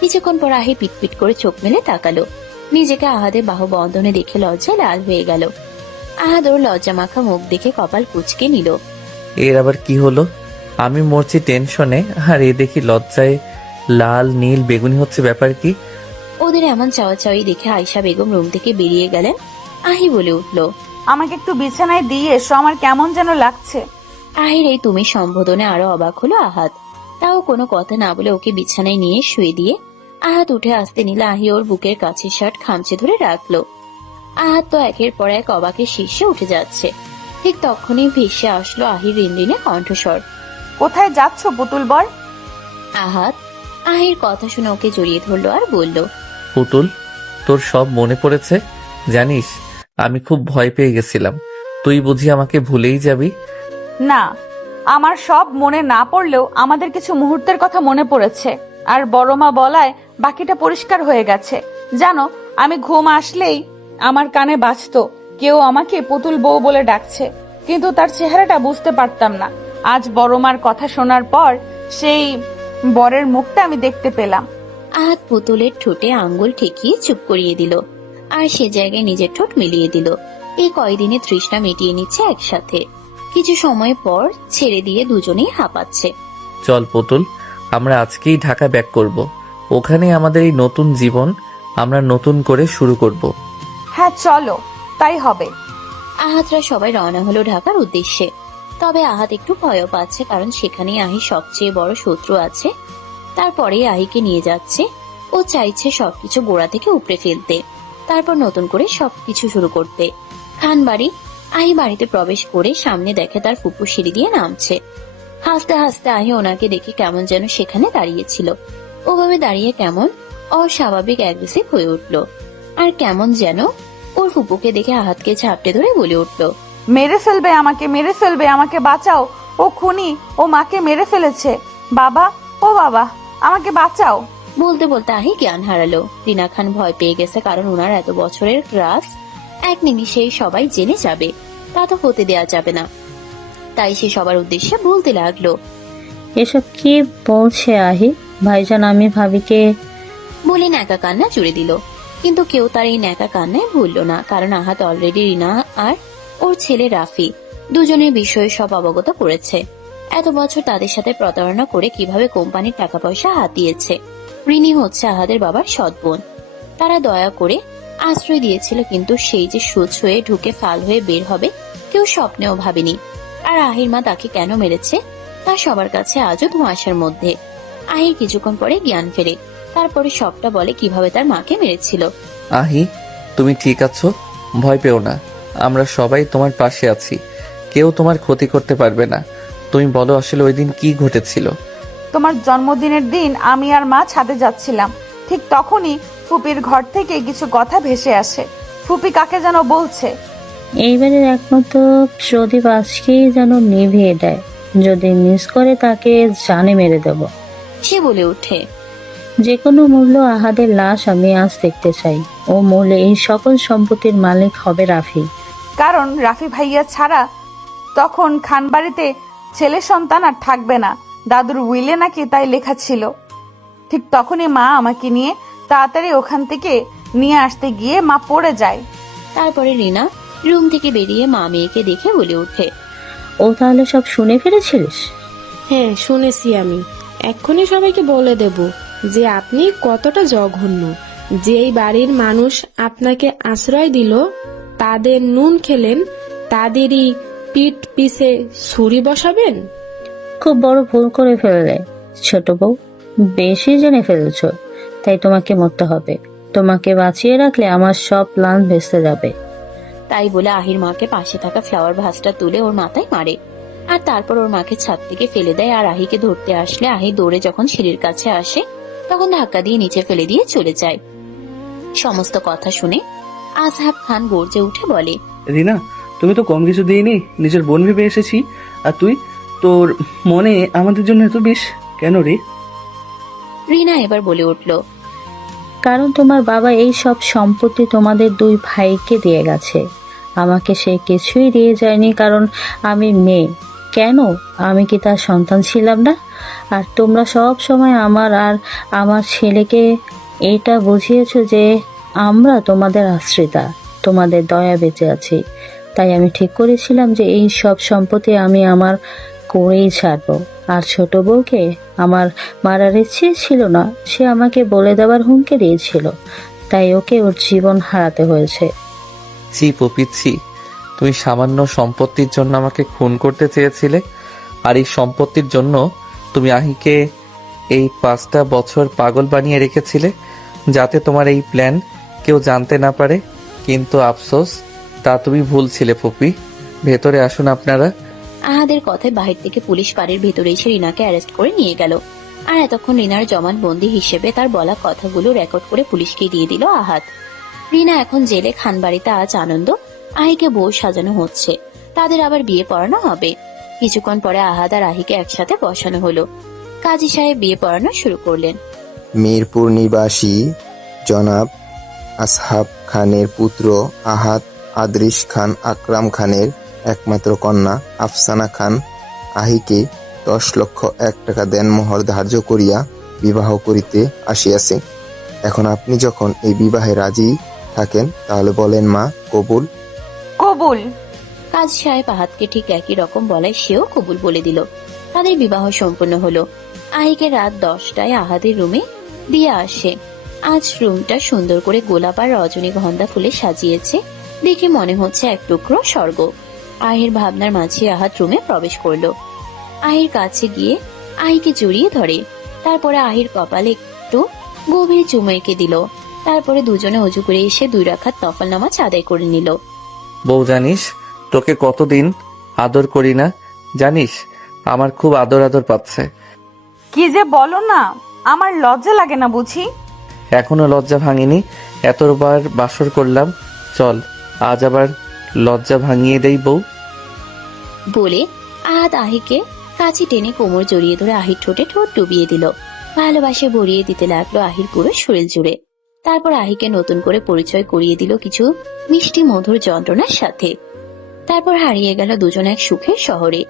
কিছুক্ষণ পর আহি পিটপিট করে চোখ মেলে তাকালো। নিজেকে আহাদের বাহু বন্ধনে দেখে লজ্জায় লাল হয়ে গেল। আহাদ ওর লজ্জা মাখা মুখ দেখে কপাল কুঁচকে নিল। এর আবার কি হলো? আমি মরছি টেনশনে, আর এ দেখি লজ্জায় লাল নীল বেগুনি হচ্ছে, ব্যাপার কি? ওদের এমন চাওয়াচাওয়ি দেখে আয়শা বেগম রুম থেকে বেরিয়ে গেলেন। আহি বলে উঠল, আমাকে একটু বিছানায় দিয়ে এসো, আমার কেমন যেন লাগছে। আহির এই তুমি সম্বোধনে আরো অবাক হলো আহাদ। তাও কোনো কথা না বলে ওকে বিছানায় নিয়ে শুয়ে দিয়ে আহাদ উঠে আসতে নিল। আহি ওর বুকের কাছে শার্ট খামচে ধরে রাখলো। আহাদ তো একের পর এক অবাকের শীর্ষে উঠে যাচ্ছে। ঠিক তখনই ভেসে আসলো আহির রিনরিনে কণ্ঠস্বর, কোথায় যাচ্ছ পুতুল বর? আহাদ আহির কথা শুনে ওকে জড়িয়ে ধরলো আর বলল, পুতুল, তোর সব মনে পড়েছে? জানিস, আমি খুব ভয় পেয়ে গেছিলাম। তুই বুঝি আমাকে ভুলেই যাবি? না, আমার সব মনে না পড়লেও আমাদের কিছু মুহূর্তের কথা মনে পড়েছে, আর বড় মা বলায় বাকিটা পরিষ্কার হয়ে গেছে। জানো, আমি ঘুম আসলেই আমার কানে বাজতো কেউ আমাকে পুতুল বউ বলে ডাকছে, কিন্তু তার চেহারাটা বুঝতে পারতাম না। আজ বড় মার কথা শোনার পর সেই বরের মুখটা আমি দেখতে পেলাম। আহাদ পুতুলের ঠোঁটে আঙ্গুল ঠেকিয়ে চুপ করিয়ে দিল, আর সে জায়গায় নিজের ঠোঁট মিলিয়ে দিল। এই কয়দিনে তৃষ্ণা মিটিয়ে নিচ্ছে একসাথে। কিছু সময় পর ছেড়ে দিয়ে দুজনেই হাঁপাচ্ছে। চল পুতুল, আমরা আজকেই ঢাকা ব্যাক করব। ওখানে আমাদের এই নতুন জীবন আমরা নতুন করে শুরু করব। হ্যাঁ চলো, তাই হবে। আহাতরা সবাই রওনা হলো ঢাকার উদ্দেশ্যে। তবে আহাত একটু ভয়ও পাচ্ছে, কারণ সেখানেই আহির সবচেয়ে বড় শত্রু আছে। তারপরে আহিকে নিয়ে যাচ্ছে। ও চাইছে সবকিছু গোড়া থেকে উপড়ে ফেলতে, তারপর নতুন করে সবকিছু শুরু করতে। খান বাড়ি। আহি বাড়িতে প্রবেশ করে সামনে দেখে তার ফুপু সিঁড়ি দিয়ে নামছে। হাসতে হাসতে আহি ওনাকে দেখে কেমন যেন সেখানে দাঁড়িয়েছিল। ওভাবে দাঁড়িয়ে কেমন অস্বাভাবিক অ্যাগ্রেসিভ হয়ে উঠলো। আর কেমন যেন ওর ফুপুকে দেখে আহাতকে ঝাপটে ধরে বলে উঠলো, মেরে ফেলবে আমাকে, মেরে ফেলবে আমাকে, বাঁচাও, ও খুনি, ও মাকে মেরে ফেলেছে, বাবা, ও বাবা, আমাকে বাঁচাও। বলতে বলতে আহি জ্ঞান হারালো। রিনা খান ভয় পেয়ে গেছে, কারণ ওনার এত বছরের ক্রাস এক নিমিষেই সবাই জেনে যাবে, তা তো হতে দেয়া যাবে না। তাই সে সবার উদ্দেশ্যে বলতে লাগলো, এসব কি বলছে আহি ভাইজান? আমি ভাবিকে বলে ন্যাকা কান্না জুড়ে দিল। কিন্তু কেউ তার এই ন্যাকা কান্নায় ভুললো না, কারণ আহাত অলরেডি রিনা আর ওর ছেলে রাফি দুজনের বিষয়ে সব অবগত করেছে। এত বছর তাদের সাথে প্রতারণা করে কিভাবে কোম্পানির টাকা পয়সা হাতিয়েছে। রিনি হচ্ছে আহাদের বাবার সৎ বোন। তারা দয়া করে আশ্রয় দিয়েছিল, কিন্তু সেই যে সুচ হয়ে ঢুকে ফাল হয়ে বের হবে কেউ স্বপ্নেও ভাবেনি। আর আহির মা তাকে কেন মেরেছে তা সবার কাছে আজও ধোঁয়াশার মধ্যে। আহির কিছুক্ষণ পরে জ্ঞান ফেরে, তারপরে সবটা বলে কিভাবে তার মাকে মেরেছিল। আহি, তুমি ঠিক আছো? ভয় পেও না, আমরা সবাই তোমার পাশে আছি। কেউ তোমার ক্ষতি করতে পারবে না। তুমি বলো আসলে ওই দিন কি ঘটেছিল? তোমার জন্মদিনের দিন আমি আর মা ছাদে যাচ্ছিলাম। ঠিক তখনই ফুপির ঘর থেকে কিছু কথা ভেসে আসে। ফুপি কাকে যেন বলছে। এইবারের একমাত্র প্রদীপ আজকেই যেন নিভিয়ে দেয়, যদি মিস করে তাকে জানে মেরে দেব। সে বলে ওঠে, যে কোনো মূল্য আহাদের লাশ আমি আজ দেখতে চাই। ও মূল্যে এই সকল সম্পত্তির মালিক হবে রাফি। কারণ রাফি ভাইয়া ছাড়া তখন খানবাড়িতে ছেলে সন্তান আর থাকবে না। দাদুর উইলে নাকি তাই লেখা ছিল। ঠিক তখনই মা আমাকে নিয়ে তাড়াতাড়ি ওখান থেকে নিয়ে আসতে গিয়ে মা পড়ে যায়। তারপরে রিনা রুম থেকে বেরিয়ে মা মেয়েকে দেখে বলে ওঠে, ও তাহলে সব শুনে ফেলেছিলিস? হ্যাঁ শুনেছি আমি। এক্ষুনি সবাইকে বলে দেব যে আপনি কতটা জঘন্য। যেই বাড়ির মানুষ আপনাকে আশ্রয় দিল, তাদের নুন খেলেন, তাদেরই পিঠ পিছে ছুরি বসাবেন। খুব বড় ভুল করে ফেললে ছোট বউ, বেশি জেনে ফেলেছ। তাই তোমাকে মরতে হবে। তোমাকে বাঁচিয়ে রাখলে আমার সব প্ল্যান ভেস্তে যাবে। তাই বলে আহির মাকে পাশে থাকা ফ্লাওয়ার ভাসটা তুলে ওর মাথায় মারে, আর তারপর ওর মাকে ছাদ থেকে ফেলে দেয়। আর আহিকে ধরতে আসলে আহি দৌড়ে যখন সিঁড়ির কাছে আসে তখন ধাক্কা দিয়ে নিচে ফেলে দিয়ে চলে যায়। সমস্ত কথা শুনে আজহাব খান গর্জে উঠে বলে, রিনা, তুমি তো কম কিছু দিইনি, নিজের বোন ভেবে এসেছি। আর তুই, তোর মনে আমাদের জন্য এত বেশ কেন রে? রিনা এবার বলে উঠল, কারণ তোমার বাবা এই সব সম্পত্তি তোমাদের দুই ভাইকে দিয়ে গেছে। আমাকে সে কিছুই দিয়ে যায়নি, কারণ আমি মেয়ে। কেন, আমি কি তার সন্তান ছিলাম না? আর তোমরা সব সময় আমার আর আমার ছেলেকে এটা বুঝিয়েছো যে আমরা তোমাদের আশ্রিতা, তোমাদের দয়া বেঁচে আছি। তাই আমি ঠিক করেছিলাম যে এই সব সম্পত্তি আমি আমার করেই ছাড়বো। আর ছোট বউকে আমার মারার ইচ্ছে ছিল না, সে আমাকে বলে দেওয়ার হুমকি দিয়েছিল, তাই ওকে ওর জীবন হারাতে হয়েছে। ছি পপি, ছি। তুমি সামান্য সম্পত্তির জন্য আমাকে খুন করতে চেয়েছিলে, আর এই সম্পত্তির জন্য তুমি আহিকে এই 5টা বছর পাগল বানিয়ে রেখেছিলে, যাতে তোমার এই প্ল্যান কেউ জানতে না পারে। কিন্তু আফসোস, তা তুমি ভুল ছিলে পপি। ভেতরে আসুন আপনারা। আহাদের কথায় বাহির থেকে পুলিশ বাড়ির ভেতরে এসে রিনাকে অ্যারেস্ট করে নিয়ে গেল। আর এতক্ষণ রিনার জমানবন্দি হিসেবে তার বলা কথাগুলো রেকর্ড করে পুলিশকে দিয়ে দিল আহাদ। রিনা এখন জেলে। খানবাড়িতে আজ আনন্দ। আহিকে বউ সাজানো হচ্ছে, তাদের আবার বিয়ে পড়ানো হবে। কিছুক্ষণ পরে আহাদ আর আহিকে একসাথে বসানো হলো। কাজী সাহেব বিয়ে পড়ানো শুরু করলেন। মিরপুর নিবাসী জনাব আসহাব খানের পুত্র আহাদ আদরিস খান আকরাম খানের একমাত্র কন্যা আফসানা খান আহিকে 10 লক্ষ 1 টাকা দেনমোহর ধার্য করিয়া বিবাহ করিতে আসিয়াছে। এখন আপনি যখন এই বিবাহে রাজি থাকেন, তাহলে বলেন মা, কবুল? কবুল। কাজী সাহেব আহাদকে ঠিক একই রকম বলায় সেও কবুল বলে দিল। তাদের বিবাহ সম্পন্ন হলো। আহিকে রাত 10টায় আহাদের রুমে দিয়ে আসে। আজ রুমটা সুন্দর করে গোলাপ আর রজনীগন্ধা ফুলে সাজিয়েছে, দেখে মনে হচ্ছে এক টুকরো স্বর্গ। আহির ভাবনার মাঝে আহাদ রুমে প্রবেশ করলো। আহির কাছে গিয়ে আহিকে জড়িয়ে ধরে, তারপরে আহির কপালে একটু গভীর চুমু এঁকে দিল। তারপরে দুজনে অজু করে এসে 2 রাকাত নফল নামাজ আদায় করে নিল। বউ জানিস তোকে কতদিন আদর করি না, জানিস আমার খুব আদর আদর পাচ্ছে। কি যে বলো না, আমার লজ্জা লাগে না বুঝি? এখনো লজ্জা ভাঙিনি, এতবার বাসর করলাম, চল আজ আবার লজ্জা ভাঙিয়ে দেই বউ। বলে আহাদ আহিকে কাছে টেনে কোমর জড়িয়ে ধরে আহির ঠোঁটে ঠোঁট ডুবিয়ে দিল। ভালোবাসে ভরিয়ে দিতে লাগলো আহির পুরো শরীর জুড়ে। তারপর আহিকে নতুন করে পরিচয় করিয়ে দিল কিছু মিষ্টি মধুর যন্ত্রণার সাথে। তারপর হারিয়ে গেল দুজন এক সুখের শহরে,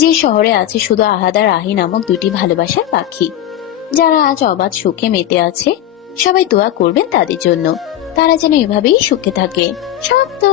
যে শহরে আছে শুধু আহাদ আর আহি নামক 2টি ভালোবাসার পাখি, যারা আজ অবাধ সুখে মেতে আছে। সবাই দোয়া করবেন তাদের জন্য, তারা যেন এভাবেই সুখে থাকে। সব তো